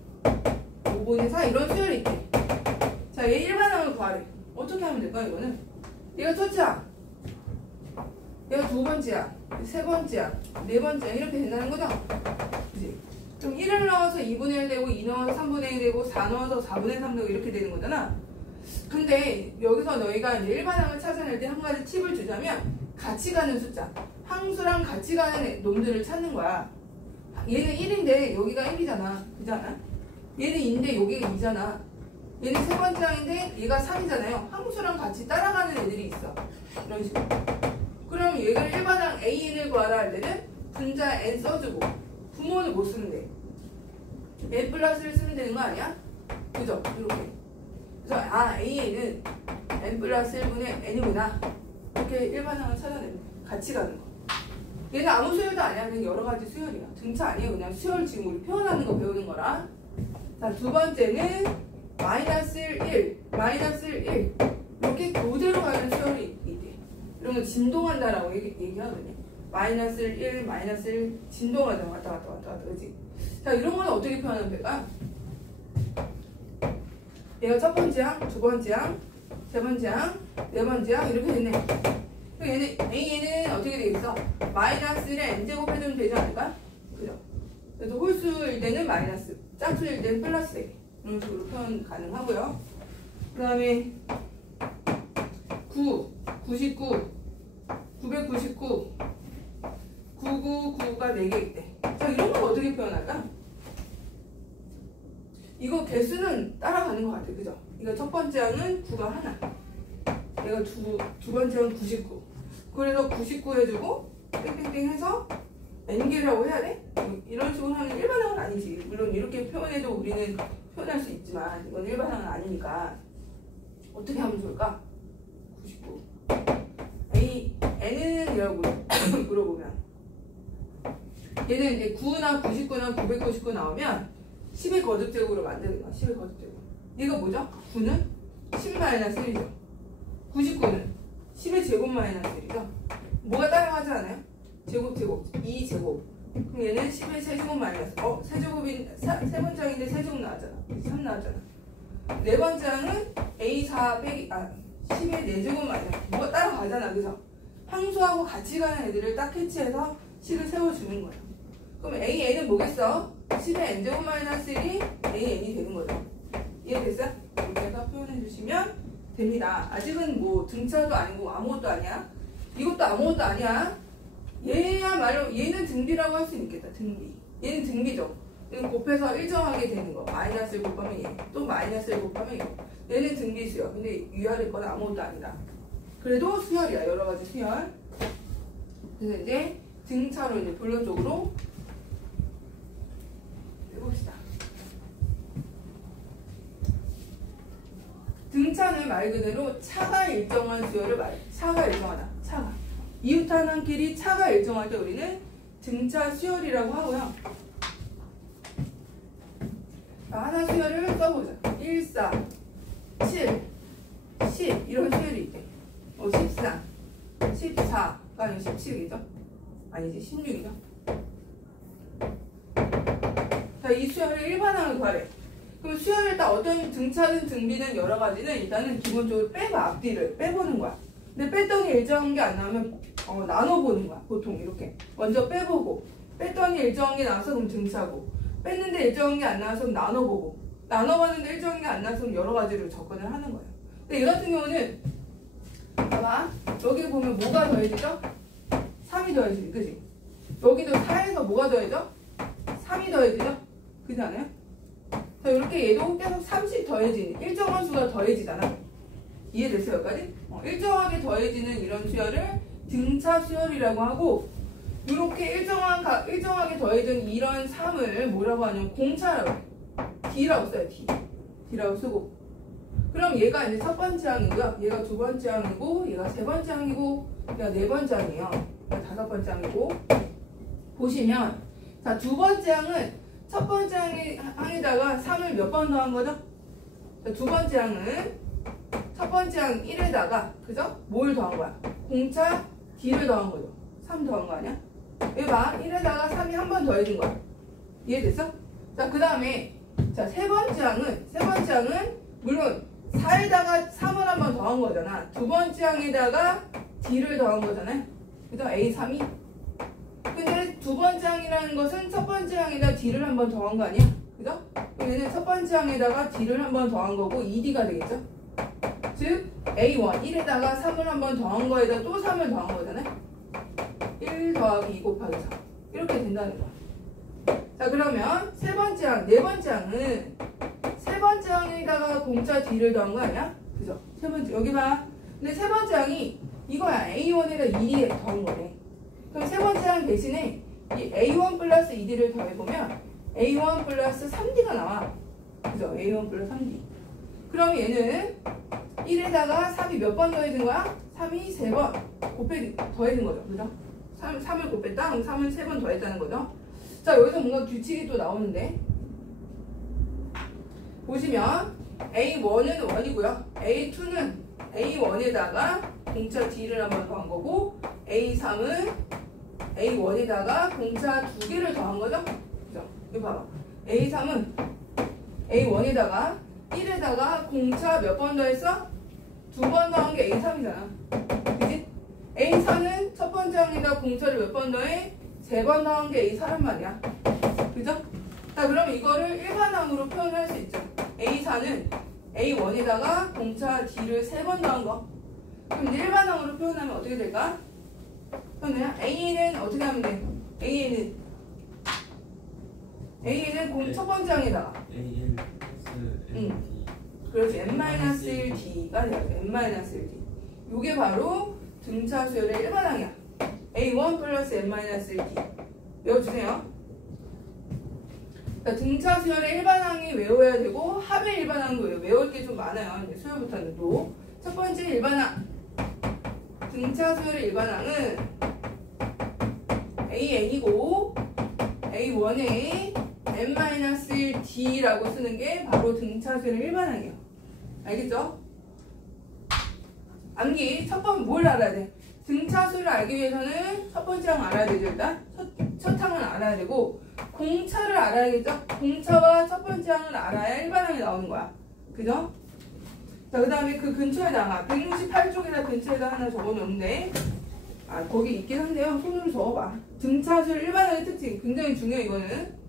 5분의 4 이런 수열이 있대. 자, 얘 일반항을 구하래. 어떻게 하면 될까 이거는? 얘가 첫째 항, 얘가 두 번째 항, 세 번째 항, 네 번째 항 이렇게 된다는 거죠? 그치? 그럼 1을 넣어서 2분의 1 되고 2 넣어서 3분의 1 되고 4 넣어서 4분의 3 되고 이렇게 되는 거잖아. 근데 여기서 너희가 이제 일반항을 찾아낼 때 한 가지 팁을 주자면 같이 가는 숫자, 항수랑 같이 가는 놈들을 찾는 거야. 얘는 1인데 여기가 1이잖아. 그잖아? 얘는 2인데 여기가 2잖아. 얘는 세 번째 항인데 얘가 3이잖아요. 함수랑 같이 따라가는 애들이 있어. 이런 식으로. 그럼 얘가 일반항 AN을 구하라 할 때는 분자 N 써주고 부모는 못 쓰는데 N 플러스를 쓰면 되는 거 아니야? 그죠? 이렇게. 그래서 AN은 N 플러스 1분의 N이구나. 이렇게 일반항을 찾아내면 같이 가는 거. 얘는 아무 수열도 아니야. 그냥 여러 가지 수열이야. 등차 아니에요. 그냥 수열 지금 우리 표현하는 거 배우는 거라. 자, 두 번째는 마이너스 1, 마이너스 1 이렇게 교대로 가는 수열이 있대. 이런 거 진동한다라고 얘기하거든요. 마이너스 1, 마이너스 1 진동하다 왔다 그지? 자, 이런 거는 어떻게 표현하면 될까? 얘가 첫 번째 항, 두 번째 항, 세 번째 항, 네 번째 항 이렇게 됐네. 얘는 어떻게 되겠어? 마이너스를 n제곱 해주면 되지 않을까? 그죠? 그래서 홀수일 때는 마이너스, 짝수일 때는 플러스 이런 식으로 표현 가능하고요. 그 다음에 9, 99, 999, 999가 4개 있대. 자, 이런 건 어떻게 표현할까? 이거 개수는 따라가는 것 같아. 그죠? 이거 첫 번째 항은 9가 하나. 얘가 두 번째 항은 99. 그래서 99 해주고 땡땡땡 해서 n개라고 해야 돼? 이런 식으로 하면 일반항은 아니지. 물론 이렇게 표현해도 우리는 표현할 수 있지만 이건 일반항은 아니니까 어떻게 하면 좋을까? 99 n은 이라고 물어보면 얘는 이제 9나 99나 999 나오면 10의 거듭제곱으로 만드는 거야. 10의 거듭제곱. 얘가 뭐죠? 9는 10-1이죠. 99는 10의 제곱 마이너스 1이죠. 뭐가 따라가지 않아요? 제곱, 2제곱. 그럼 얘는 10의 세제곱 마이너스. 세제곱인, 세 번째 항인데 세제곱 나왔잖아. 3 나왔잖아. 네 번째 항은 A4 빼기, 10의 4제곱 마이너스. 뭐가 따라가잖아. 그죠? 항수하고 같이 가는 애들을 딱 캐치해서 식을 세워주는 거예요. 그럼 AN은 뭐겠어? 10의 n제곱 마이너스 1이 AN이 되는 거죠. 이해됐어? 이렇게 해서 표현해 주시면 됩니다. 아직은 뭐 등차도 아니고 아무것도 아니야. 이것도 아무것도 아니야. 얘야말로 얘는 등비라고 할 수 있겠다. 등비. 얘는 등비죠. 얘는 곱해서 일정하게 되는 거. 마이너스를 곱하면 얘. 또 마이너스를 곱하면 이거. 얘는 등비수요. 근데 위아래 건 아무것도 아니다. 그래도 수열이야. 여러 가지 수열. 그래서 이제 등차로 이제 본론적으로 해봅시다. 등차는 말 그대로 차가 일정한 수열을 말해. 차가 일정하다. 차가. 이웃하나끼리 차가 일정할 때 우리는 등차 수열이라고 하고요. 자, 하나 수열을 써보자. 1, 4, 7, 10 이런 수열이 있대. 14, 14가 아니고 17이죠? 아니지 16이죠? 자, 이 수열을 일반항을 구하래. 그럼 수열을 딱 어떤 등차든 등비든 여러 가지는 일단은 기본적으로 빼봐. 앞뒤를 빼보는 거야. 근데 뺐더니 일정한 게 안 나오면 나눠보는 거야. 보통 이렇게 먼저 빼보고 뺐더니 일정한 게 나와서 그럼 등차고 뺐는데 일정한 게 안 나와서 그럼 나눠보고 나눠봤는데 일정한 게 안 나와서 그럼 여러 가지로 접근을 하는 거예요. 근데 얘 같은 경우는 봐봐. 여기 보면 뭐가 더해지죠? 3이 더해지지. 그지? 여기도 4에서 뭐가 더해져? 3이 더해지죠? 그렇지 않아요? 자, 이렇게 얘도 계속 3씩 더해지는 일정한 수가 더해지잖아. 이해됐어요? 여기까지? 일정하게 더해지는 이런 수열을 등차 수열이라고 하고, 이렇게 일정하게 더해진 이런 3을 뭐라고 하냐면 공차라고 해. D라고 써요. D라고 쓰고. 그럼 얘가 이제 첫 번째 항이고요. 얘가 두 번째 항이고, 얘가 세 번째 항이고, 얘가 네 번째 항이에요. 얘가 다섯 번째 항이고. 보시면, 자, 두 번째 항은 첫 번째 항에다가 3을 몇 번 더한 거죠? 자, 두 번째 항은 첫 번째 항 1에다가, 그죠? 뭘 더한 거야? 공차 D를 더한 거죠. 3 더한 거 아니야? 여기 봐. 1에다가 3이 한 번 더해진 거야. 이해됐어? 자, 그 다음에, 자, 세 번째 항은, 물론, 4에다가 3을 한 번 더한 거잖아. 두 번째 항에다가 D를 더한 거잖아요. 그죠? A3이. 근데 두 번째 항이라는 것은 첫 번째 항에다 D를 한 번 더한 거 아니야? 그죠? 그럼 얘는 첫 번째 항에다가 D를 한 번 더한 거고 2D가 되겠죠? 즉 A1, 1에다가 3을 한 번 더한 거에다 또 3을 더한 거잖아요? 1 더하기 2 곱하기 3 이렇게 된다는 거야. 자, 그러면 세 번째 항, 네 번째 항은 세 번째 항에다가 공차 D를 더한 거 아니야? 그죠? 세 번째, 여기 봐. 근데 세 번째 항이 이거야. A1에다 2D 더한 거네. 그럼 세 번째 항 대신에 이 A1 플러스 2D를 더해보면 A1 플러스 3D가 나와. 그죠? A1 플러스 3D. 그럼 얘는 1에다가 3이 몇 번 더해진 거야? 3이 3번 더해진 거죠. 그죠? 3을 곱했다? 그럼 3을 3번 더했다는 거죠. 자, 여기서 뭔가 규칙이 또 나오는데 보시면 A1은 1이고요. A2는 A1에다가 공차 D를 한번 더한 거고 A3은 A1에다가 공차 2개를 더한 거죠. 그죠? 이거 봐봐. A3은 A1에다가 1에다가 공차 몇 번 더했어? 2번 더한 게 A3이잖아. 그지? A4는 첫 번째 항에다 공차를 몇 번 더해? 3번 더한 게 A4란 말이야. 그죠? 자, 그럼 이거를 일반항으로 표현할 수 있죠. A4는 A1에다가 공차 D를 3번 더한 거. 그럼 이제 일반항으로 표현하면 어떻게 될까? 표현해요? A는 어떻게 하면 돼? A는 첫 번째 항에다가 AL 플러스 MD. 그렇지. n-1d가 돼요. n-1d. 요게 바로 등차 수열의 일반항이야. A1 플러스 n-1d. 외워주세요. 그러니까 등차 수열의 일반항이 외워야 되고 합의 일반항도 외울 게 좀 많아요. 이제 수열부터는 또. 첫 번째 일반항. 등차 수열의 일반항은 AN이고 A1에 n-1d라고 쓰는 게 바로 등차 수열의 일반항이에요. 알겠죠? 암기 첫 번째 뭘 알아야 돼? 등차 수를 알기 위해서는 첫 번째 항 알아야 되죠. 일단 첫 항은 알아야 되고 공차를 알아야겠죠? 공차와 첫 번째 항을 알아야 일반항이 나오는 거야. 그죠? 자, 그 다음에 그 근처에다가 168쪽에다 근처에다 하나 적어놓는데 거기 있긴 한데요. 손으로 적어봐. 등차 수열 일반항의 특징 굉장히 중요해. 이거는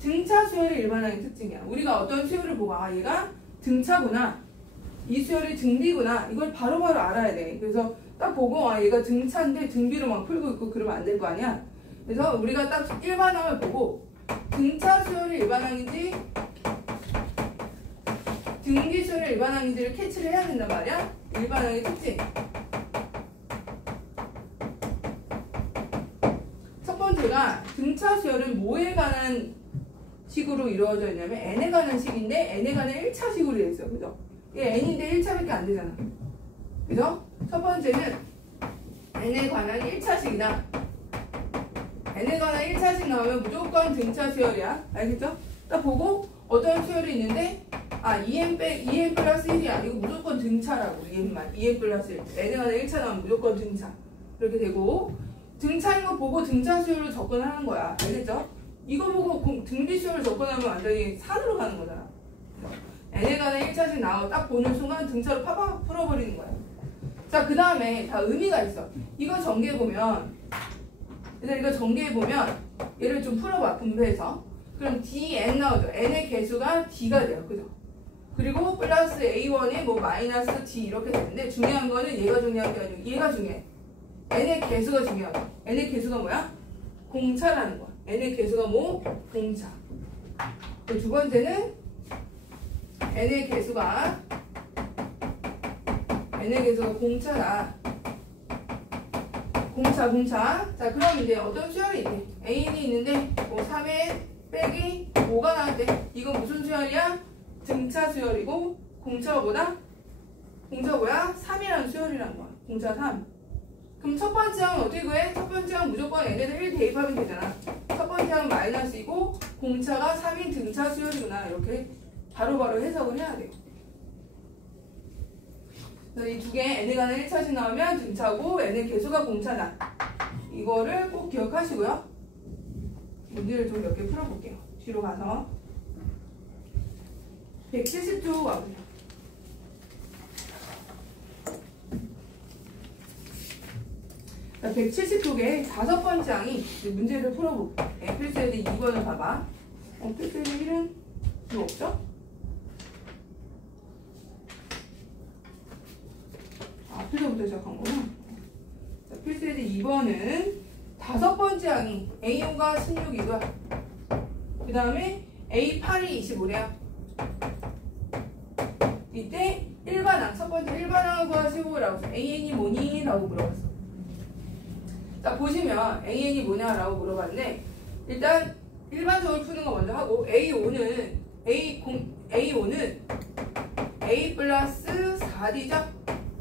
등차 수열의 일반항의 특징이야. 우리가 어떤 수열을 보고 얘가 등차구나, 이 수열이 등비구나, 이걸 바로바로 알아야 돼. 그래서 딱 보고 얘가 등차인데 등비로 막 풀고 있고 그러면 안 될 거 아니야. 그래서 우리가 딱 일반항을 보고 등차 수열이 일반항인지 등비 수열이 일반항인지를 캐치를 해야 된단 말이야. 일반항의 특징. 첫 번째가 등차 수열은 뭐에 관한 식으로 이루어져 있냐면 n에 관한 식인데 n에 관한 1차 식으로 되어 있어요. 그죠? 이게 n인데 1차밖에 안 되잖아. 그죠? 첫 번째는 n에 관한 1차식이다. n에 관한 1차식 나오면 무조건 등차 수열이야. 알겠죠? 딱 보고 어떤 수열이 있는데 en 플러스 1이 아니고 무조건 등차라고. en 플러스 1. n에 관한 1차 나오면 무조건 등차. 이렇게 되고 등차인 거 보고 등차 수열로 접근하는 거야. 알겠죠? 이거 보고 등비 수열을 접근하면 완전히 산으로 가는 거잖아. n에 관한 1차식 딱 보는 순간 등차로 파박 풀어버리는 거야. 자, 그 다음에 다 의미가 있어. 이거 전개해보면 얘를 좀 풀어봐. 분배해서. 그럼 dn 나오죠. n의 개수가 d가 돼요. 그죠? 그리고 플러스 a1에 마이너스 d 이렇게 되는데 중요한 거는 얘가 중요한 게 아니고 얘가 중요해. n의 개수가 중요하다. n의 개수가 뭐야? 공차라는 거야. n의 개수가 공차. 두 번째는 n의 개수가 공차다. 공차. 자, 그럼 이제 어떤 수열이 있대? A이 있는데 3에 빼기 5가 나왔대. 이거 무슨 수열이야? 등차 수열이고 공차가 뭐야? 3이라는 수열이라는 거야. 공차 3. 그럼 첫 번째 항은 어떻게 구해? 첫 번째 항은 무조건 n에다 1 대입하면 되잖아. 첫 번째 항은 마이너스이고 공차가 3인 등차 수열이구나. 이렇게 바로바로 해석을 해야 돼요. 이 두 개 n에 관한 1차식 나오면 등차고 n의 개수가 공차다. 이거를 꼭 기억하시고요. 문제를 좀 몇 개 풀어볼게요. 뒤로 가서 170쪽 와보세요. 170쪽에 5번째 항이 문제를 풀어볼게요. 필수에드 2번을 봐봐. 필수에드 1은 뭐 없죠? 필수부터 시작한 거구나. 자, 필수에드 2번은 다섯 번째 항이 A5가 16이고요. 그 다음에 A8이 25래요. 이때 일반항, 첫 번째 일반항을 구하시고 라고 해서 AN이 뭐니? 라고 물어봤어. 자, 보시면 AN이 뭐냐라고 물어봤는데 일단 일반적으로 푸는 거 먼저 하고 A5는 A 플러스 4D죠?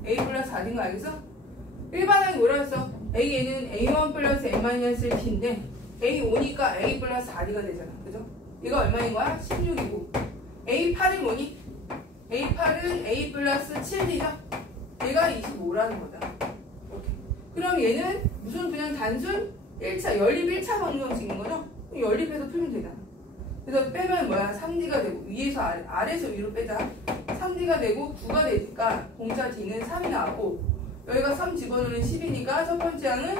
A 플러스 4D인 거 알겠어? 일반항이 뭐라 했어? AN은 A1 플러스 N-D인데 A5니까 A 플러스 4D가 되잖아. 그죠? 이거 얼마인 거야? 16이고 A8이 뭐니? A8은 A 플러스 7D죠? 얘가 25라는 거다. 이렇게. 그럼 얘는 무슨 그냥 단순 1차, 연립 1차 방정식인 거죠? 연립해서 풀면 되잖아. 그래서 빼면 뭐야? 3D가 되고 위에서 아래에서 위로 빼자. 3D가 되고 9가 되니까 공차 D는 3이 나왔고 여기가 3 집어넣으면 10이니까 첫 번째 항은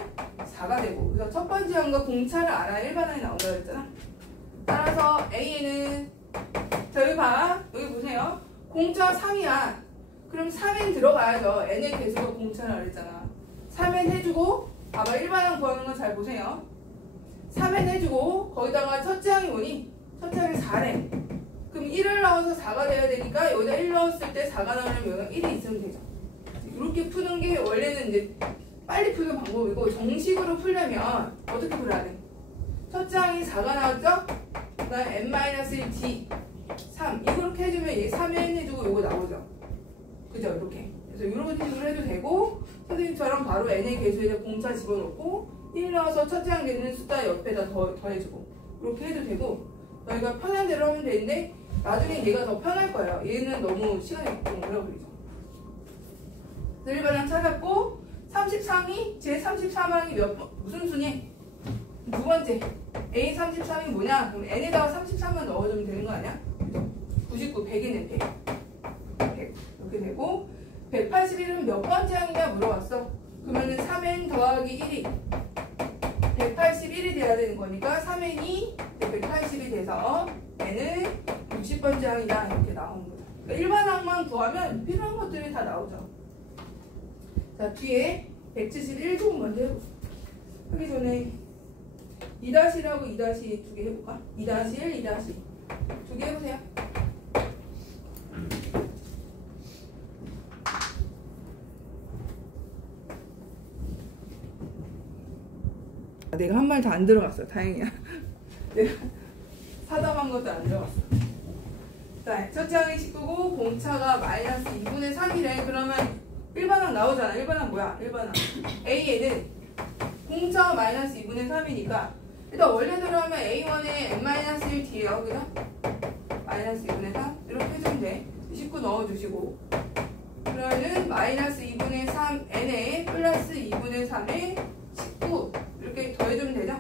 4가 되고 그래서 첫 번째 항과 공차를 알아야 일반항이 나온다 그랬잖아. 따라서 A는 자 여기 봐. 여기 보세요. 공차 3이야. 그럼 3엔 들어가야죠. n의 개수가 공차라 그랬잖아. 3엔 해주고 봐봐 일반항 구하는 거 잘 보세요. 3엔 해주고 거기다가 첫째 항이 뭐니? 첫째 항이 4래. 그럼 1을 넣어서 4가 돼야 되니까 여기다 1 넣었을 때 4가 나오려면 여기가 1이 있으면 되죠. 이렇게 푸는 게 원래는 이제 빨리 푸는 방법이고 정식으로 풀려면 어떻게 풀어야 돼? 첫째 항이 4가 나왔죠? 그 다음 n-1 d 3 이렇게 해주면 얘 3n 해주고 요거 나오죠. 그죠? 이렇게. 그래서 이런 식으로 해도 되고 선생님처럼 바로 n의 개수에다 공차 집어넣고 1 넣어서 첫째 항 되는 숫자 옆에다 더해주고 이렇게 해도 되고 저희가 편한 대로 하면 되는데 나중에 얘가 더 편할 거예요. 얘는 너무 시간이 좀 오래 걸리죠. 일반항 찾았고 33이 제 33항이 무슨 수니? 두 번째 A 33이 뭐냐? 그럼 n에다가 33만 넣어주면 되는 거 아니야? 그죠? 99, 100이네 100 이렇게 되고 181은 몇 번째 항이냐 물어봤어. 그러면은 3n 더하기 1이 181이 돼야 되는 거니까 3n이 180이 돼서 n은 60번째 항이다 이렇게 나오는 거죠. 그러니까 일반항만 구하면 필요한 것들이 다 나오죠. 자 뒤에 171종 먼저 해볼까? 하기 전에 2-1하고 2- 두 개 해볼까? 2-1, 2- 두 개 해보세요. 내가 한 말 더 안 들어갔어. 다행이야. 내가 사담한 것도 안 들어갔어. 자, 첫째 항이 19고 공차가 마이너스 2분의 3이래. 그러면 일반항 나오잖아. 일반항 뭐야? 일반항 A에는 공차가 마이너스 2분의 3이니까 일단 원래대로 하면 A1에 n-1d예요. 그죠? 마이너스 2분의 3 이렇게 해주면 돼. 19 넣어주시고 그러면은 마이너스 2분의 3 n에 플러스 2분의 3에 19 이렇게 더해주면 되죠?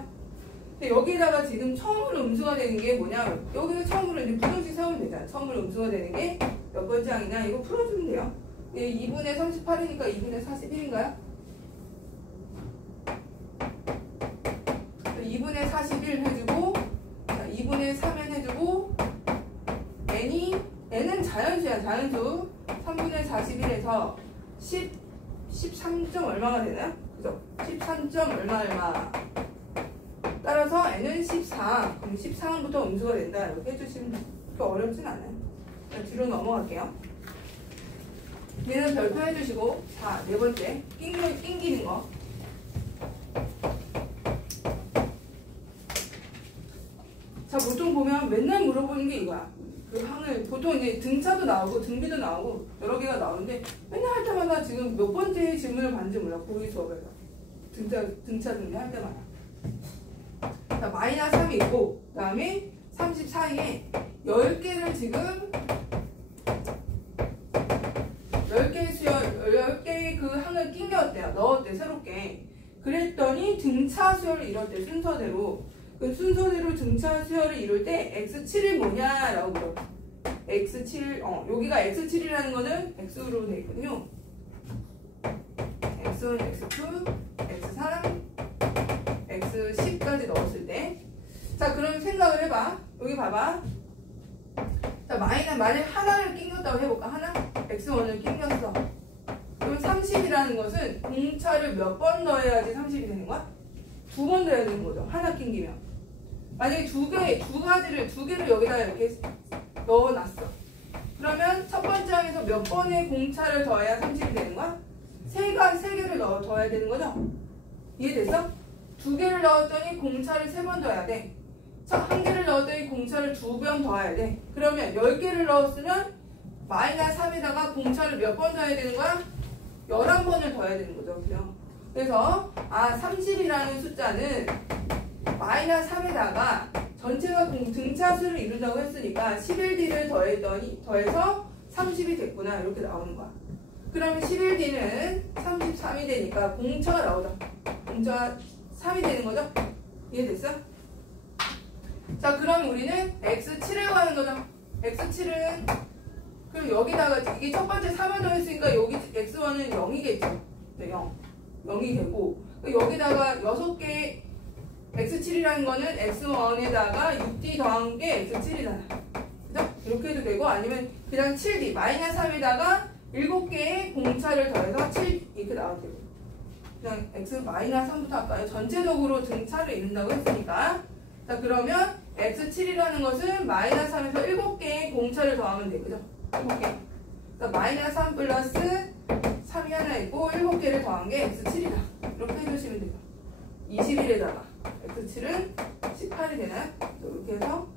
근데 여기다가 지금 처음으로 음수가 되는 게 뭐냐? 여기서 처음으로 이제 부등식 세우면 되잖아. 처음으로 음수가 되는 게 몇 번째 항이냐? 이거 풀어주면 돼요. 2분의 38이니까 2분의 41인가요? 2분의 41 해주고 2분의 3n 해주고 n은 자연수야. 자연수 3분의 41에서 13점 얼마가 되나요? 그죠? 13점 얼마 따라서 n은 14 그럼 14부터 음수가 된다 이렇게 해주시면 그렇게 어렵진 않아요. 뒤로 넘어갈게요. 얘는 별표 해주시고 자, 네 번째 낑기는 거. 자, 보통 보면 맨날 물어보는 게 이거야. 그 항을 보통 이제 등차도 나오고 등비도 나오고 여러 개가 나오는데 맨날 할 때마다 지금 몇 번째 질문을 받는지 몰라. 고의 수업에서 등차 등비 할 때마다. 자, 마이너스 3이 있고 그 다음에 34에 10개를 지금 10개의 그 항을 낑겼대요. 넣었대, 새롭게. 그랬더니 등차 수열을 이뤘대, 순서대로. 그 순서대로 등차 수열을 이룰 때 x7이 뭐냐라고 물어봐. x7, 여기가 x7이라는 거는 x로 되어 있거든요. x1, x2, x3, x10까지 넣었을 때. 자, 그럼 생각을 해봐. 여기 봐봐. 자, 만약 하나를 낑겼다고 해볼까? 하나? x1을 낑겼어. 그럼 30이라는 것은 공차를 몇 번 넣어야지 30이 되는 거야? 두 번 더해야 되는 거죠. 하나 낑기면. 만약에 두 개를 여기다 이렇게 넣어놨어. 그러면 첫 번째 항에서 몇 번의 공차를 더해야 30이 되는 거야? 세 개를 더해야 되는 거죠? 이해됐어? 두 개를 넣었더니 공차를 3번 더해야 돼. 한 개를 넣었더니 공차를 2번 더해야 돼. 그러면 10개를 넣었으면 마이너스 3에다가 공차를 몇 번 더해야 되는 거야? 11번을 더해야 되는 거죠. 그래서 30이라는 숫자는 마이너스 3에다가 전체가 등차수를 이룬다고 했으니까 11D를 더해서 30이 됐구나. 이렇게 나오는 거야. 그러면 11D는 33이 되니까 공차가 나오죠. 공차가 3이 되는 거죠? 이해됐어? 자, 그럼 우리는 X7을 구하는 거죠. X7은 그럼 여기다가 이게 첫 번째 3을 더했으니까 여기 X1은 0이겠죠. 네, 0이 되고 여기다가 6개 X7이라는 거는 X1에다가 6D 더한 게 X7이잖아. 그죠? 이렇게 해도 되고 아니면 그냥 7D 마이너스 3에다가 7개의 공차를 더해서 7 이렇게 나와도 되고 그냥 X 마이너스 3부터 할까요? 전체적으로 등차를 이룬다고 했으니까 자 그러면 X7이라는 것은 마이너스 3에서 7개의 공차를 더하면 돼. 그죠? 7개. 마이너스 3 플러스 3이 하나 있고 7개를 더한 게 X7이다. 이렇게 해주시면 돼요. 21에다가 X7은 18이 되나요? 이렇게 해서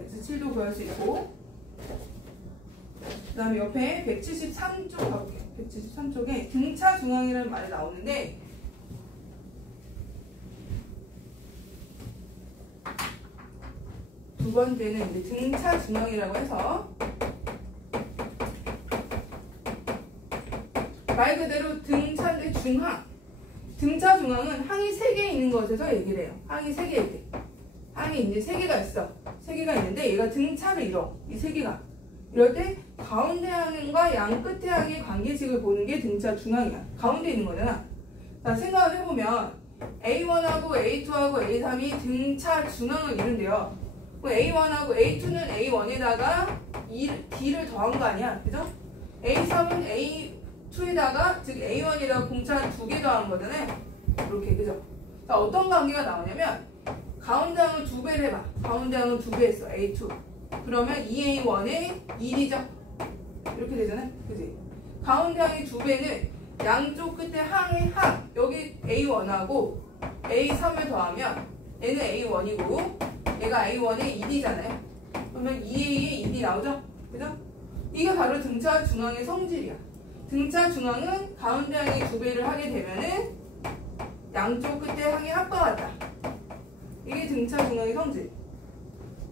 X7도 구할 수 있고 그 다음에 옆에 173쪽 가볼게요. 173쪽에 등차 중앙이라는 말이 나오는데 두 번째는 이제 등차 중앙이라고 해서 말 그대로 등차인데 중항. 등차 중항은 항이 3개 있는 것에서 얘기를 해요. 항이 3개일 때. 항이 이제 3개가 있어. 3개가 있는데 얘가 등차를 이뤄. 이 3개가. 이럴 때 가운데 항과 양 끝에 항의 관계식을 보는 게 등차 중항이야. 가운데 있는 거잖아. 자, 생각을 해보면 A1하고 A2하고 A3이 등차 중항을 이룬대요. A1하고 A2는 A1에다가 D를 더한 거 아니야. 그죠? A3은 A2에다가 즉 A1에다가 공차 2개 더한 거잖아요. 이렇게 그죠? 자, 어떤 관계가 나오냐면 가운데 항을 2배를 해봐. 가운데 항을 2배 했어. A2. 그러면 2A1에 1이죠. 이렇게 되잖아요. 그지? 가운데 항의 2배는 양쪽 끝에 항의 항. 여기 A1하고 A3을 더하면 얘는 A1이고 얘가 A1의 1이잖아요. 그러면 2A의 1이 나오죠? 그죠? 이게 바로 등차 중앙의 성질이야. 등차 중앙은 가운데 항의 2배를 하게 되면은 양쪽 끝에 항의 합과 같다. 이게 등차 중앙의 성질.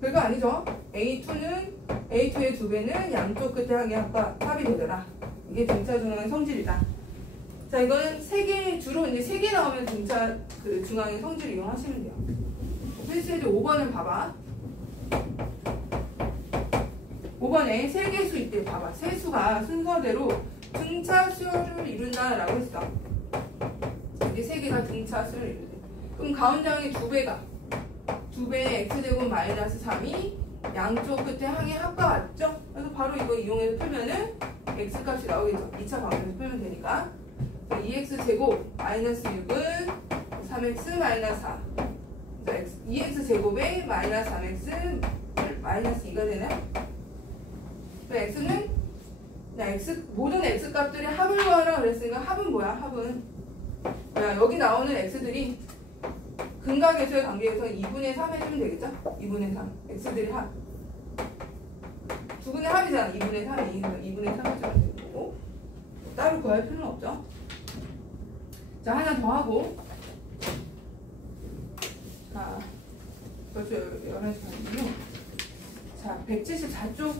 별거 아니죠? A2의 2배는 양쪽 끝에 항의 합이 되더라. 이게 등차 중앙의 성질이다. 자, 이거는 3개, 주로 이제 3개 나오면 등차 중앙의 성질 이용하시면 돼요. 필수에도 5번을 봐봐. 5번에 세개수 있대. 봐봐. 세수가 순서대로 등차수를 이룬다라고 했어. 이게 3개가 등차수를 이룬대. 그럼 가운데 항의 2배가 2배의 x제곱 마이너스 3이 양쪽 끝에 항의 합과 같죠? 그래서 바로 이거 이용해서 풀면은 x값이 나오겠죠. 2차 방정에서 풀면 되니까. 2x제곱 마이너스 6은 3x 마이너스 4. 2x제곱에 마이너스 3x 마이너스 2가 되나요? x는 모든 x값들이 합을 구하라 그랬으니까 합은 뭐야? 합은 여기 나오는 x들이 근각에서의 관계에서 2분의 3 해주면 되겠죠? 2분의 3 x들이 합 두 분의 합이잖아. 2분의 3이 2분의 3 해주면 되는 거고 따로 구할 필요는 없죠. 자, 하나 더 하고 자, 벌써 11시 반이군요. 자, 174쪽.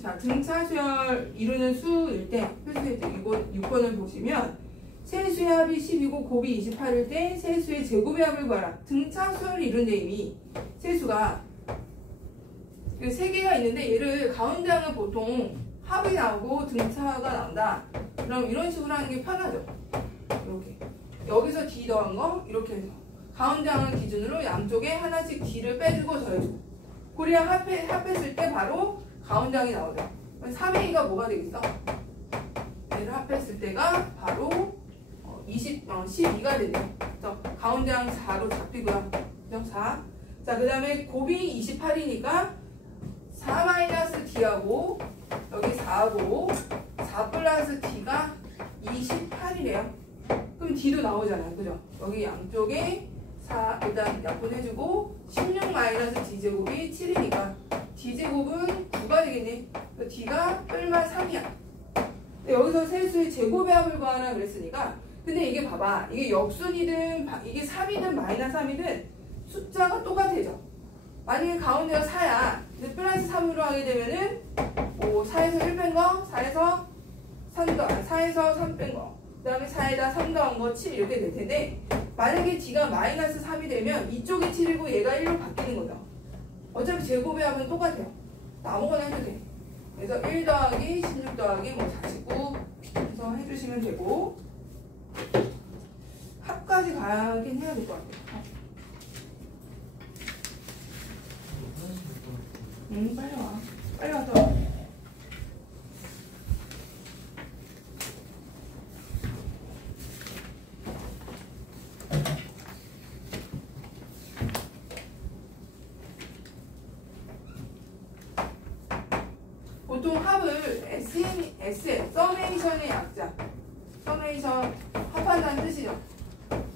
자, 등차수열 이루는 수일 때, 표수일 때 6번을 보시면 세수의 합이 10이고 곱이 28일 때 세수의 제곱의 합을 구하라. 등차수열을 이룬데 이미 세수가 3개가 있는데 얘를 가운데 항은 보통 합이 나오고 등차가 나온다. 그럼 이런 식으로 하는 게 편하죠. 이렇게 여기서 D 더한 거 이렇게 해서 가운데 항을 기준으로 양쪽에 하나씩 D를 빼주고 더해주고 그래야 합했을 때 바로 가운데 항이 나오죠. 3A가 뭐가 되겠어? 얘를 합했을 때가 바로 12가 되네요. 그래서 가운데 항 4로 잡히고요. 그죠? 4. 자, 그 다음에 곱이 28이니까 4-D하고 여기 4고 4 플러스 D가 28이래요. 그럼 D도 나오잖아요. 그죠? 여기 양쪽에 4 일단 약분해주고 16 D제곱이 7이니까 D제곱은 9가 되겠네. D가 뿔마 3이야. 여기서 세수의 제곱의 합을 구하라 그랬으니까 근데 이게 봐봐. 이게 역순이든 이게 3이든 마이너스 3이든 숫자가 똑같아져. 만약에 가운데가 4야. 근데 플러스 3으로 하게 되면은 4에서 1 뺀 거, 4에서 3 뺀 거, 그 다음에 4에다 3 더한 거 7 이렇게 될 텐데 만약에 D가 마이너스 3이 되면 이쪽이 7이고 얘가 1로 바뀌는 거죠. 어차피 제곱의 합은 똑같아요. 아무거나 해도 돼. 그래서 1 더하기 16 더하기 49 해서 해주시면 되고 합까지 가긴 해야 될 것 같아요. 빨리 와. 빨리 와서. 보통 합을 SM, 서메이션의 약자. 서메이션 합한다는 뜻이죠.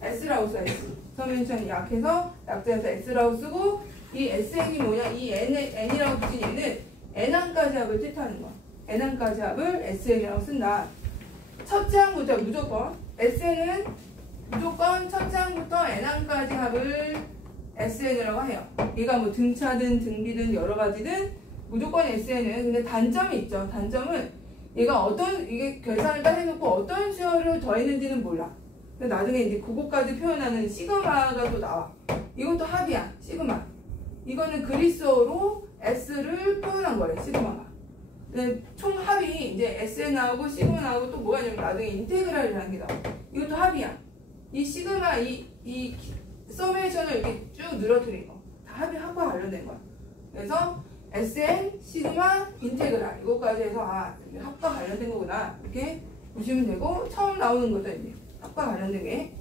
S라고 써, S. 서메이션이 약해서 약자에서 S라고 쓰고 이 SN이 뭐냐? 이 N이라고 붙인 얘는 N항까지 합을 뜻하는 거야. N항까지 합을 SN이라고 쓴다. 첫째 항부터 무조건 SN은 무조건 첫째 항부터 N항까지 합을 SN이라고 해요. 얘가 뭐 등차든 등비든 여러 가지든 무조건 SN은 근데 단점이 있죠. 단점은 얘가 이게 계산을 딱 해놓고 어떤 수열을 더했는지는 몰라. 근데 나중에 이제 그거까지 표현하는 시그마가 또 나와. 이것도 합이야. 시그마. 이거는 그리스어로 S를 표현한 거예요. 시그마가. 근데 총 합이 이제 SN 나오고 시그마 나오고 또 뭐가 있냐면 나중에 인테그랄이라는 게 나와. 이것도 합이야. 이 시그마 이 서메이션을 이렇게 쭉 늘어뜨린 거. 다 합이 합과 관련된 거야. 그래서 SN, 시그마, 인테그랄 이것까지 해서 이게 합과 관련된 거구나 이렇게 보시면 되고 처음 나오는 거죠 이제 합과 관련된 게.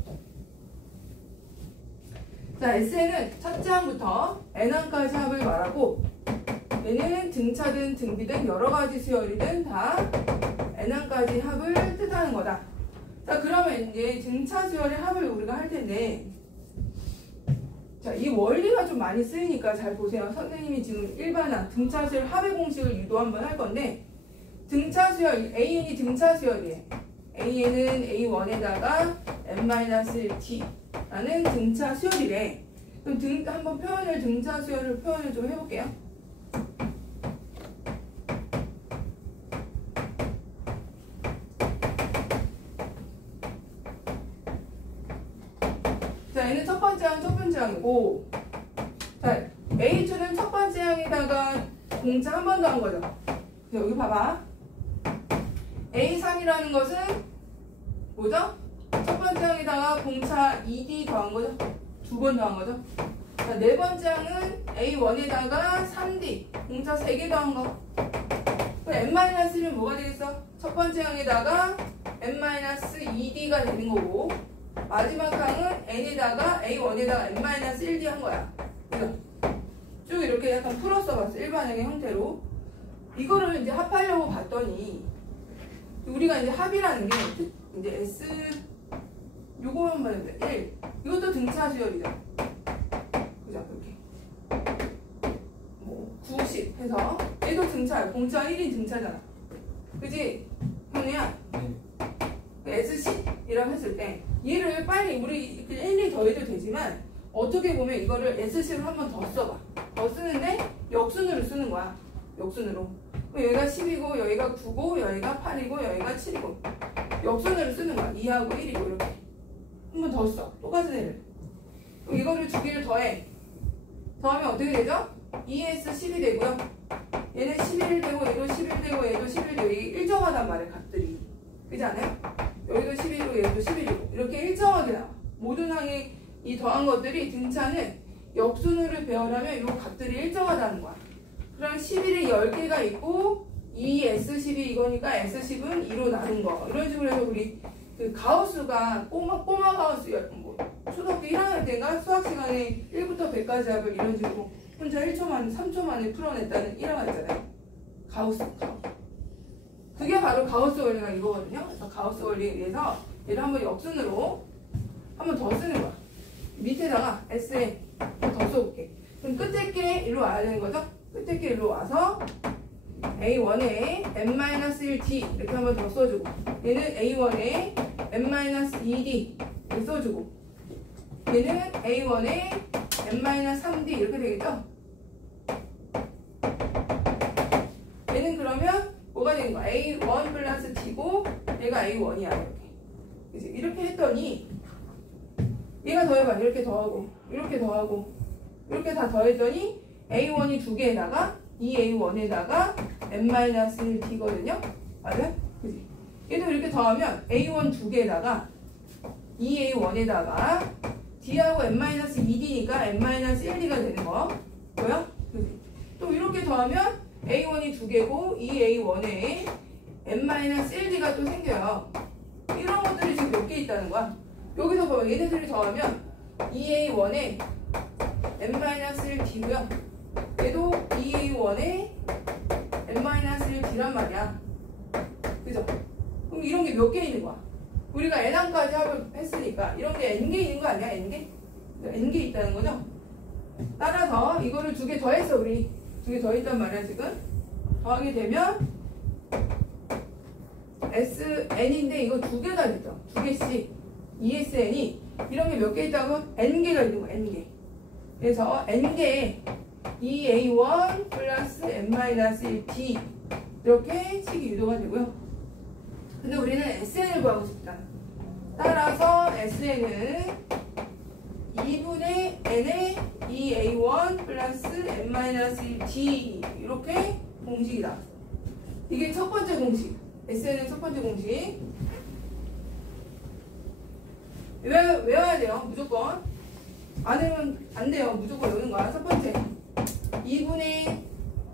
자, SN은 첫째 항부터 N항까지 합을 말하고 얘는 등차든 등비든 여러 가지 수열이든 다 N항까지 합을 뜻하는 거다. 자, 그러면 이제 등차 수열의 합을 우리가 할 텐데 자, 이 원리가 좀 많이 쓰이니까 잘 보세요. 선생님이 지금 일반항 등차수열 합의 공식을 유도 한번 할 건데 등차수열 AN이 등차수열이에요. AN은 A1에다가 n-1t라는 등차수열이래. 그럼 한번 등차수열을 표현을 좀 해볼게요. 자, 얘는 첫 번째 항이고 자, A2는 첫 번째 항에다가 공차 한 번 더 한 거죠. 여기 봐봐. A3이라는 것은 뭐죠? 첫 번째 항에다가 공차 2D 더한 거죠. 두 번 더한 거죠. 자, 네 번째 항은 A1에다가 3D 공차 3개 더한 거. 그럼 n-1은 뭐가 되겠어? 첫 번째 항에다가 n-2D가 되는 거고 마지막 항은 n에다가 A1에다가 n-1D 한 거야. 그죠? 쭉 이렇게 약간 풀어서 봤어. 일반형의 형태로. 이거를 이제 합하려고 봤더니 우리가 이제 합이라는 게 이제 S 요거만 봐도 돼. 1. 이것도 등차 수열이죠. 그죠? 이렇게. 90 해서 얘도 등차야. 공차 1인 등차잖아. 그지? 현우야? S10이라고 했을 때 얘를 빨리 우리 1, 2 더해도 되지만 어떻게 보면 이거를 S10을 한 번 더 써봐. 더 쓰는데 역순으로 쓰는 거야. 역순으로. 여기가 10이고 여기가 9고 여기가 8이고 여기가 7이고 역순으로 쓰는 거야. 2하고 1이고 이렇게 한 번 더 써. 똑같은 애를. 그럼 이거를 두 개를 더해. 더하면 어떻게 되죠? 2S10이 되고요. 얘는 11 되고 얘도 11 되고 얘도 11 되고 이게 일정하단 말이에요. 값들이. 그렇지 않아요? 여기도 11이고 얘도 11이고 이렇게 일정하게 나와. 모든 항이 이 더한 것들이 등차는 역순으로 배열하면 이 값들이 일정하다는 거야. 그럼 11이 10개가 있고 2S10이 이거니까 S10은 2로 나눈 거. 이런 식으로 해서 우리 그 가우스가 꼬마 가우스 뭐 초등학교 1학년 때인가 수학 시간에 1부터 100까지 합을 이런 식으로 혼자 1초 만에 3초 만에 풀어냈다는 일화가 있잖아요. 가우스. 그게 바로 가우스 원리가 이거거든요. 그래서 가우스 원리에 의해서 얘를 한번 역순으로 한번 더 쓰는 거야. 밑에다가 S에 더 써볼게. 그럼 끝에 게 일로 와야 되는 거죠? 끝에 게 일로 와서 A1에 n-1d 이렇게 한번 더 써주고, 얘는 A1에 n-2d 이렇게 써주고, 얘는 A1에 n-3d 이렇게 되겠죠? 얘는 그러면 뭐가 되는 거야? A1 플러스 D고 얘가 A1이야. 이렇게. 그치? 이렇게 했더니 얘가 더해봐. 이렇게 더하고 이렇게 더하고 이렇게 다 더했더니 A1이 두 개에다가 2A1에다가 n-1D거든요? 맞아요? 그치? 얘도 이렇게 더하면 A1 두 개에다가 2A1에다가 D하고 n-2D니까 n-1D가 되는 거. 뭐야? 그치? 또 이렇게 더하면 A1이 두 개고 2A1에 n-1D가 또 생겨요. 이런 것들이 지금 몇 개 있다는 거야. 여기서 봐봐. 얘네들이 더하면 2A1에 n-1D고요. 얘도 2A1에 n-1D란 말이야. 그죠? 그럼 이런 게 몇 개 있는 거야? 우리가 n항까지 합을 했으니까 이런 게 n개 있는 거 아니야? n개? n개 있다는 거죠? 따라서 이거를 두 개 더했어. 우리 두 개 더했단 말이야. 지금 더하게 되면 SN인데 이거 두 개가 되죠. 두 개씩 2SN이 이런 게 몇 개 있다고? n개가 있는 거야. n개. 그래서 n개 2A1 플러스 n-1D 이렇게 식이 유도가 되고요. 근데 우리는 SN을 구하고 싶다. 따라서 SN은 2분의 n의 2A1 플러스 n-D 이렇게 공식이 나왔어. 이게 첫 번째 공식. SN의 첫 번째 공식. 외워야 돼요. 무조건. 안 외우면 안 돼요. 무조건 외우는 거야. 첫 번째. 2분의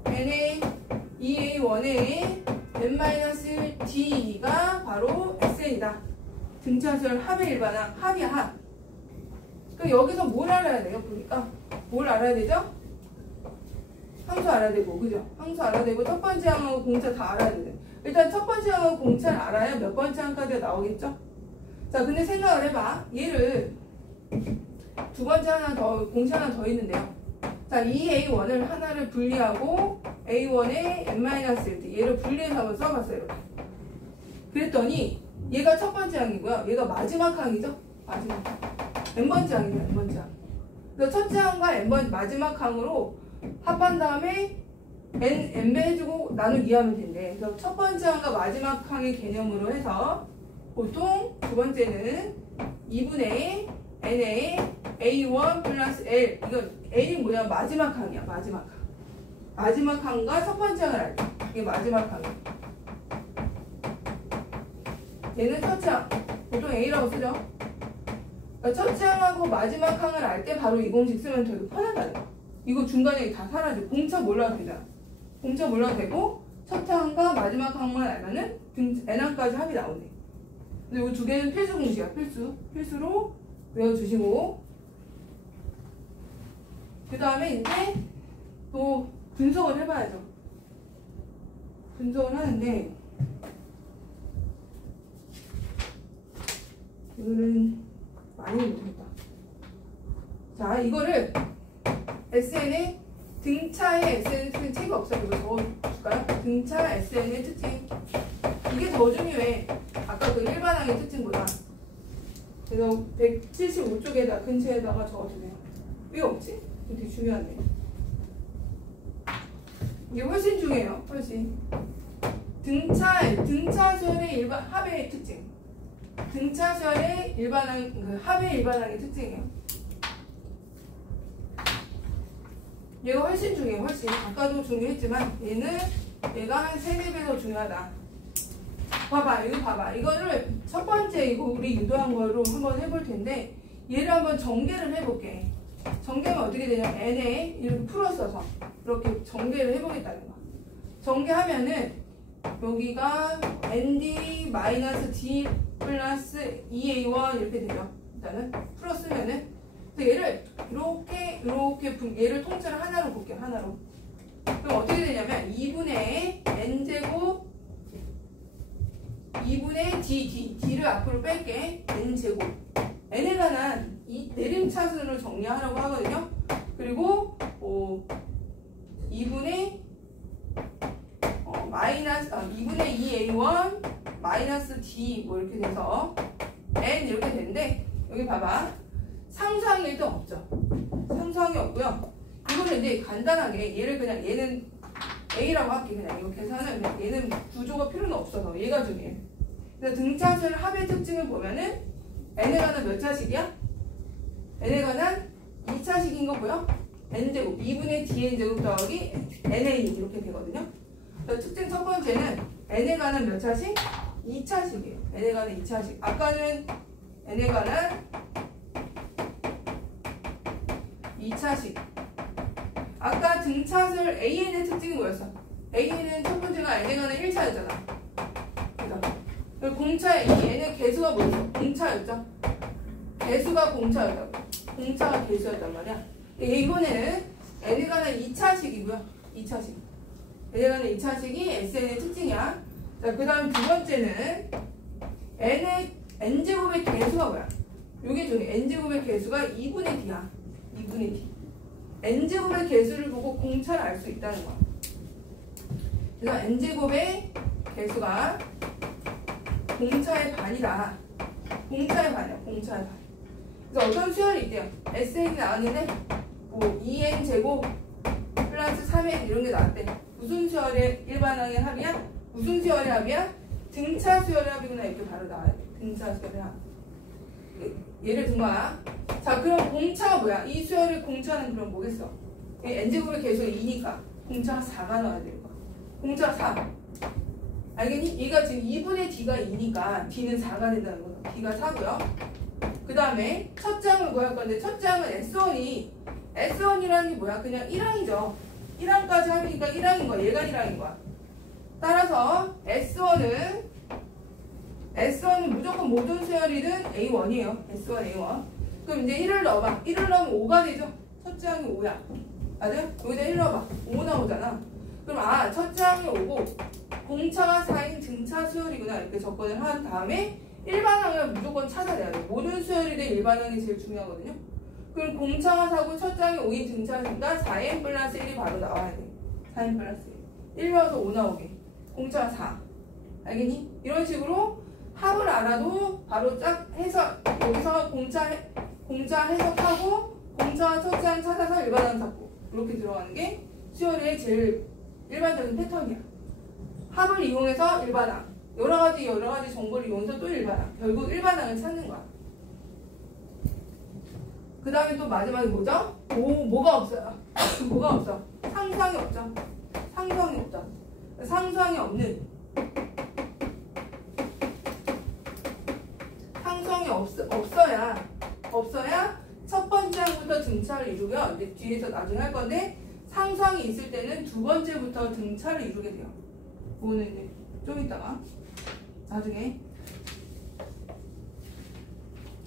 n의 2A1의 n-D가 바로 SN이다. 등차수열 합의 일반항. 합이야, 합. 그럼 여기서 뭘 알아야 돼요? 보니까. 뭘 알아야 되죠? 항수 알아야 되고, 그죠? 항수 알아야 되고, 첫 번째 항하고 공차 다 알아야 돼. 일단 첫 번째 항하고 공차를 알아야 몇 번째 항까지 나오겠죠? 자, 근데 생각을 해봐. 얘를 두 번째 하나 더, 공차 하나 더 있는데요. 자, 이 A1을 하나를 분리하고 A1의 n-1D 얘를 분리해서 한번 써봤어요. 이렇게. 그랬더니 얘가 첫 번째 항이고요. 얘가 마지막 항이죠? 마지막 항. n번째 항이에요. n번째 항. 그래서 첫째 항과 n번 마지막 항으로 합한 다음에 n배 해주고 나누기 2하면 된대. 그래서 첫 번째 항과 마지막 항의 개념으로 해서 보통 두 번째는 2분의 n의 A1 플러스 L. 이건 L이 뭐야? 마지막 항이야. 마지막 항. 마지막 항과 첫 번째 항을 알죠. 이게 마지막 항이야. 얘는 첫째 항. 보통 A라고 쓰죠. 그러니까 첫째 항하고 마지막 항을 알 때 바로 이 공식 쓰면 되게 편하다는 거야. 이거 중간에 다 사라져. 공차 몰라도 되잖아. 공차 몰라도 되고 첫째 항과 마지막 항만 알면은 n항까지 합이 나오네. 근데 이 두 개는 필수 공식이야. 필수로 외워주시고, 그 다음에 이제 또 분석을 해봐야죠. 분석을 하는데 이거는 많이 못했다. 자, 이거를 SN의 등차의 SN의 특징 책이 없어요. 이거 적어줄까요? 등차 SN의 특징. 이게 더 중요해. 아까 그 일반항의 특징보다. 그래서 175쪽에다 근처에다가 적어주세요. 왜 없지? 되게 중요한데. 이게 훨씬 중요해요. 훨씬. 등차수열의 일반 합의 특징. 등차수열의 일반항, 그 합의 일반항의 특징이에요. 얘가 훨씬 중요해. 훨씬. 아까도 중요했지만 얘가 한 3-4배 더 중요하다. 봐봐, 이거 봐봐. 이거를 첫 번째 이거 우리 유도한 거로 한번 해볼 텐데 얘를 한번 전개를 해볼게. 전개가 어떻게 되냐면 n에 이렇게 풀었어서 이렇게 전개를 해보겠다는 거야. 전개하면은 여기가 nd-d 플러스 2a1 이렇게 되죠. 일단은 풀었으면은 얘를 이렇게 얘를 통째로 하나로 볼게요. 하나로. 그럼 어떻게 되냐면 2분의 n제곱 2분의 d를 앞으로 뺄게. n제곱 n에 관한 이 내림차순으로 정리하라고 하거든요. 그리고 2분의 2a1 마이너스 d 뭐 이렇게 돼서 n 이렇게 되는데 여기 봐봐. 상수항이 일단 없죠. 상수항이 없고요. 이거는 이제 간단하게 얘를 그냥 얘는 a라고 할게. 그냥 이거 계산은 그냥 얘는 구조가 필요는 없어서 얘가 중요해. 그래서 등차수의 합의 특징을 보면은 n에 관한 몇 차식이야? n에 관한 2차식인 거고요. n제곱 2분의 dn제곱 더하기 na 이렇게 되거든요. 그래서 특징 첫 번째는 n에 관한 몇 차식? 2차식이에요. n에 관한 2차식. 아까는 n에 관한 2차식. 아까 등차술 AN의 특징이 뭐였어? AN은 첫 번째가 n에 관한 1차였잖아. 그래서 공차의 이 n의 개수가 뭐였어? 공차였죠? 개수가 공차였다고. 공차가 개수였단 말이야. 이번에는 n에 관한 2차식이고요. 2차식. n에 관한 2차식이 SN의 특징이야. 자, 그 다음 두 번째는 n제곱의 개수가 뭐야? 요게 중요해. n제곱의 개수가 2분의 d야. 2분의 d. n제곱의 개수를 보고 공차를 알 수 있다는 거야. 그래서 n제곱의 개수가 공차의 반이다. 공차의 반이야. 공차의 반. 그래서 어떤 수열이 있대요. SN이 나왔는데 뭐 2n제곱 플러스 3n 이런 게 나왔대. 무슨 수열의 일반항의 합이야? 무슨 수열의 합이야? 등차 수열의 합이구나. 이렇게 바로 나와야 돼. 등차 수열의 합. 예를 든 거야. 자, 그럼 공차가 뭐야? 이 수열의 공차는 그럼 뭐겠어? n제곱의 개수가 2니까 공차가 4가 나와야 되는 거야. 공차가 4. 알겠니? 얘가 지금 2분의 d가 2니까 d는 4가 된다는 거야. d가 4고요. 그 다음에 첫 장을 구할 건데 첫 장은 S1이라는 게 뭐야? 그냥 1항이죠. 1항까지 하니까 1항인 거야. 얘가 1항인 거야. 따라서 S1은 무조건 모든 수열이든 A1이에요. S1, A1. 그럼 이제 1을 넣어봐. 1을 넣으면 5가 되죠? 첫 장이 5야. 맞아요? 여기다 1 넣어봐. 5 나오잖아. 그럼 첫 장이 5고 공차가 4인 등차 수열이구나. 이렇게 접근을 한 다음에 일반항을 무조건 찾아내야 돼. 모든 수열이든 일반항이 제일 중요하거든요. 그럼 공차가 4고 첫 장이 5인 등차니까 4n 플러스 1이 바로 나와야 돼. 4n 플러스 1. 1 넣어서 5 나오게. 공차가 4. 알겠니? 이런 식으로 합을 알아도 바로 쫙 해서 여기서 공차 해석하고 공차 첫 장 찾아서 일반항 찾고 이렇게 들어가는 게 수열의 제일 일반적인 패턴이야. 합을 이용해서 일반항, 여러 가지 정보를 이용해서 또 일반항. 결국 일반항을 찾는 거야. 그 다음에 또 마지막에 뭐죠? 뭐가 없어요? 뭐가 없어? 상수항이 없죠. 상수항이 없죠. 상수항이 없는 상수항이 없어야 첫 번째 항부터 등차를 이루고요. 이제 뒤에서 나중에 할 건데 상수항이 있을 때는 두 번째부터 등차를 이루게 돼요. 그거는 이제 좀 이따가 나중에.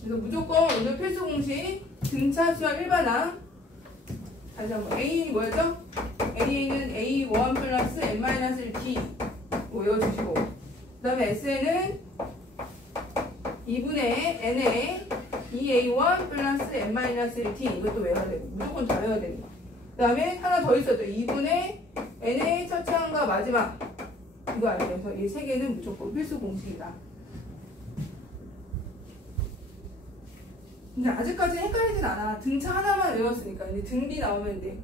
그래서 무조건 오늘 필수 공식 등차 수열 일반항. 다시 한번 A는 뭐였죠? A는 A1 플러스 n-1d 외워주시고 그 다음에 SN은 2분의 n에 2a1 플러스 n-1d 이것도 외워야 되고 무조건 다 외워야 되는 거야. 그 다음에 하나 더 있었죠. 2분의 n의 첫 차항과 마지막 이거 알죠? 그래서 이 세 개는 무조건 필수 공식이다. 근데 아직까지 헷갈리진 않아. 등차 하나만 외웠으니까. 이제 등비 나오면 돼.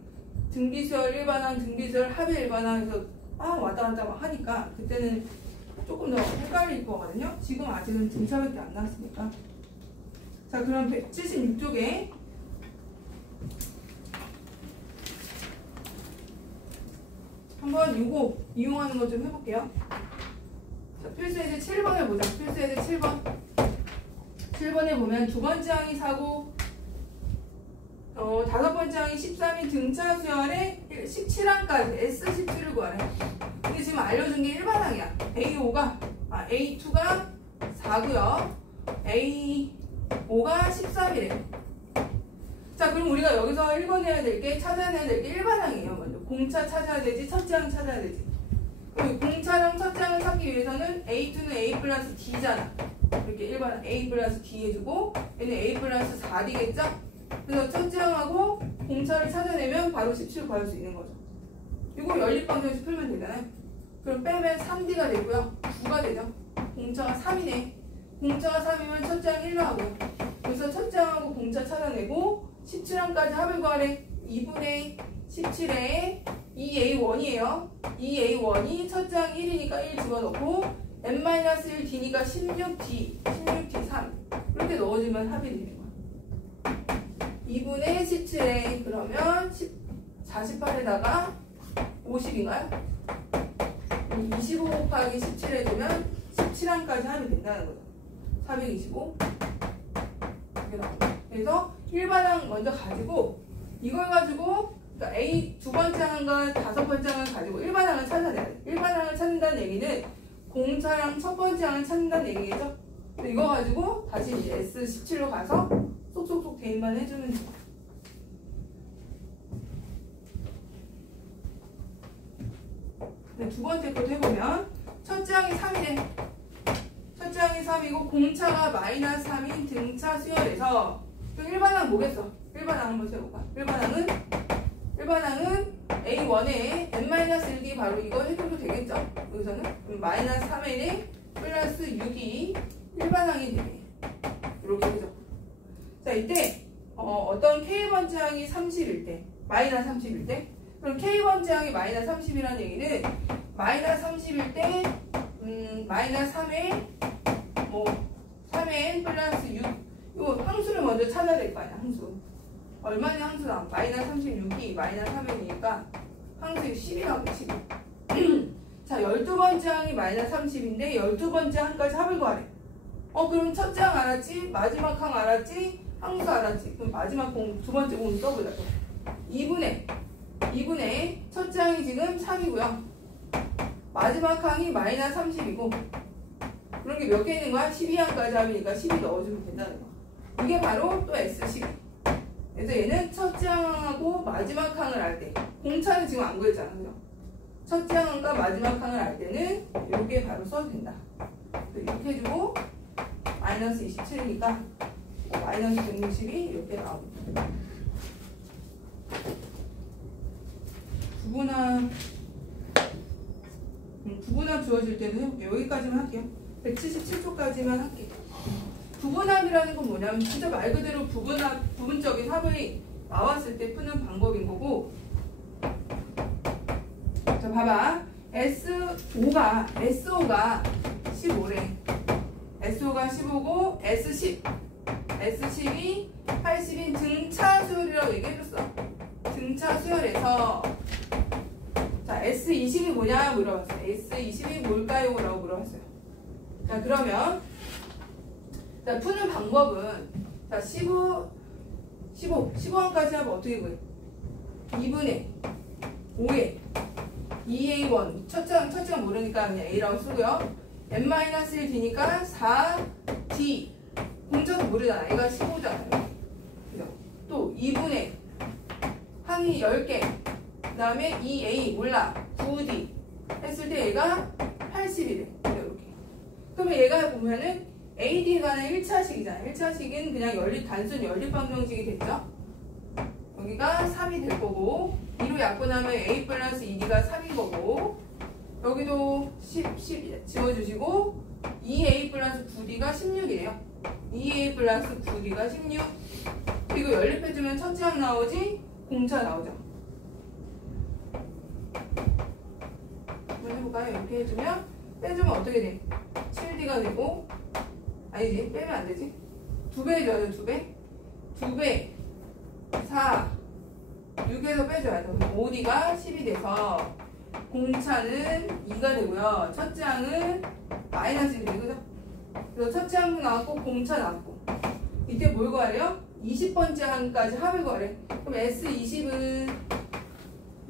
등비수열 일반항, 등비수열 합의 일반항에서 왔다 갔다 막 하니까 그때는 조금 더 헷갈릴 거거든요. 지금 아직은 등차밖에 안 나왔으니까. 자, 그럼 176쪽에 한번 이거 이용하는 거 좀 해볼게요. 자, 필수에서 7번을 보자. 필수에서 7번. 7번에 보면 두 번째 항이 4고 다섯 번째 항이 13이 등차 수열의 17항까지 S17을 구하래. 근데 지금 알려준 게 일반항이야. A2가 4고요. A5가 13이래요. 자, 그럼 우리가 여기서 1번 해야 될 게, 찾아내야 될 게 일반항이에요. 먼저 공차 찾아야 되지, 첫째항 찾아야 되지. 그럼 공차랑 첫째항을 찾기 위해서는 A2는 A 플러스 D잖아. 이렇게 일반항 A 플러스 D 해주고, 얘는 A 플러스 4D겠죠? 그래서 첫째항하고 공차를 찾아내면 바로 17 구할 수 있는 거죠. 이거 연립방정식 풀면 되잖아요. 그럼 빼면 3D가 되고요. 9가 되죠. 공차가 3이네. 공차가 3이면 첫째항 1로 하고요. 그래서 첫째항하고 공차 찾아내고 17항까지 합을 구하래. 2분의 17에 2A1이에요. 2A1이 첫째항 1이니까 1 집어넣고 n-1D니까 16D, 16D 3 이렇게 넣어주면 합이 되는 거야. 2분의 17에 그러면 48에다가 50인가요? 25 곱하기 17 해주면 17항까지 합이 된다는 거죠. 425 이렇게 나옵니다. 그래서 일반항 먼저 가지고 이걸 가지고 그러니까 A 두 번째 항과 다섯 번째 항을 가지고 일반항을 찾아내야 돼. 일반항을 찾는다는 얘기는 공차랑 첫 번째 항을 찾는다는 얘기겠죠? 이거 가지고 다시 이제 S17로 가서 쏙쏙쏙 대입만 해주면 돼요. 네, 두 번째 것도 해보면 첫째 항이 3이래. 첫째 항이 3이고 공차가 마이너스 3인 등차 수열에서 또 일반항 뭐겠어? 일반항 한번 세워볼까? 일반항은 A1에 n-1이 바로 이거 해줘도 되겠죠? 여기서는 마이너스 3n에 플러스 6이 일반항이 되네. 이렇게 되죠. 자, 이때 어떤 K번째 항이 30일 때, 마이너스 30일 때, 그럼 K번째 항이 마이너스 30이라는 얘기는 마이너스 30일 때 마이너스 3에 3n 플러스 6 이거 항수를 먼저 찾아야 될 거 아니야. 항수 얼마냐? 항수랑 마이너스 36이 마이너스 3n이니까 항수의 10이 나오네. 10. 자, 12번째 항이 마이너스 30인데 12번째 항까지 합을 구하래. 그럼 첫째 항 알았지? 마지막 항 알았지? 항수 알았지? 그럼 마지막 두 번째 공 써보자. 2분의 첫째 항이 지금 3이고요. 마지막 항이 마이너스 30이고 그런 게 몇 개 있는 거야? 12항까지 합이니까 12 넣어주면 된다는 거야. 이게 바로 또 S12. 그래서 얘는 첫째 항하고 마지막 항을 알 때 공차는 지금 안 구했잖아. 그죠? 첫째 항과 마지막 항을 알 때는 이게 바로 써도 된다. 이렇게 해주고 마이너스 27이니까 마이너스 160이 이렇게 나옵니다. 부분함 주어질 때는 해볼게요. 여기까지만 할게요. 177쪽까지만 할게요. 부분함이라는 건 뭐냐면 진짜 말 그대로 부분적인 합이 나왔을 때 푸는 방법인 거고. 자, 봐봐. SO가 15래. SO가 15고 S10이 80인 등차 수열이라고 얘기해줬어. 등차 수열에서 자, S20이 뭐냐 물어봤어요. S20이 뭘까요? 라고 물어봤어요. 자, 그러면 자, 푸는 방법은 자, 15항까지 하면 어떻게 구해? 2분의 5에 2A1 첫째가 모르니까 그냥 A라고 쓰고요. n-1D니까 4D 공차도 모르잖아. 얘가 15잖아요. 그죠? 또 2분의 항이 10개 그 다음에 2A 몰라 9D 했을 때 얘가 80이래. 이렇게. 그러면 얘가 보면은 AD가는 1차식이잖아. 1차식은 그냥 단순 연립방정식이 됐죠. 여기가 3이 될 거고 2로 약분하면 A 플러스 2D가 3인 거고 여기도 10 지워주시고 2A 플러스 9D가 16이래요. 2A 플러스 9D가 16 그리고 연립해주면 첫째 항 나오지 공차 나오죠. 한번 해볼까요? 이렇게 해주면 빼주면 어떻게 돼? 7D가 되고 아니지 빼면 안 되지. 2배 해줘야 돼. 2배 4 6에서 빼줘야 돼. 5D가 10이 돼서 공차는 2가 되고요. 첫째 항은 마이너스 1이 그죠? 그래서 첫째 항도 나왔고 공차 나왔고 이때 뭘 구하래요? 20번째 항까지 합을 구하래. 그럼 S20은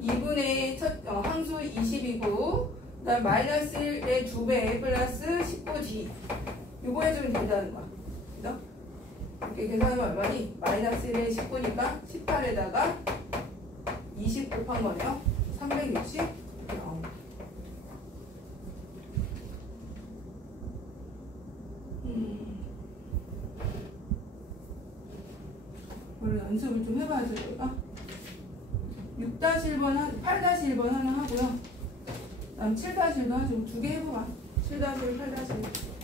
2분의 항수 20이고 그 다음 마이너스 1의 2배 플러스 19d 이거 해주면 된다는 거야. 그죠? 이렇게 계산하면 얼마니? 마이너스 1의 19니까 18에다가 20 곱한 거네요. 360 이렇게 나옵니다. 원래 연습을 좀 해봐야죠, 저희가. 6-1번, 8-1번 하나 하고요. 다음 7-1도 하죠. 두 개 해봐봐. 7-1, 8-1.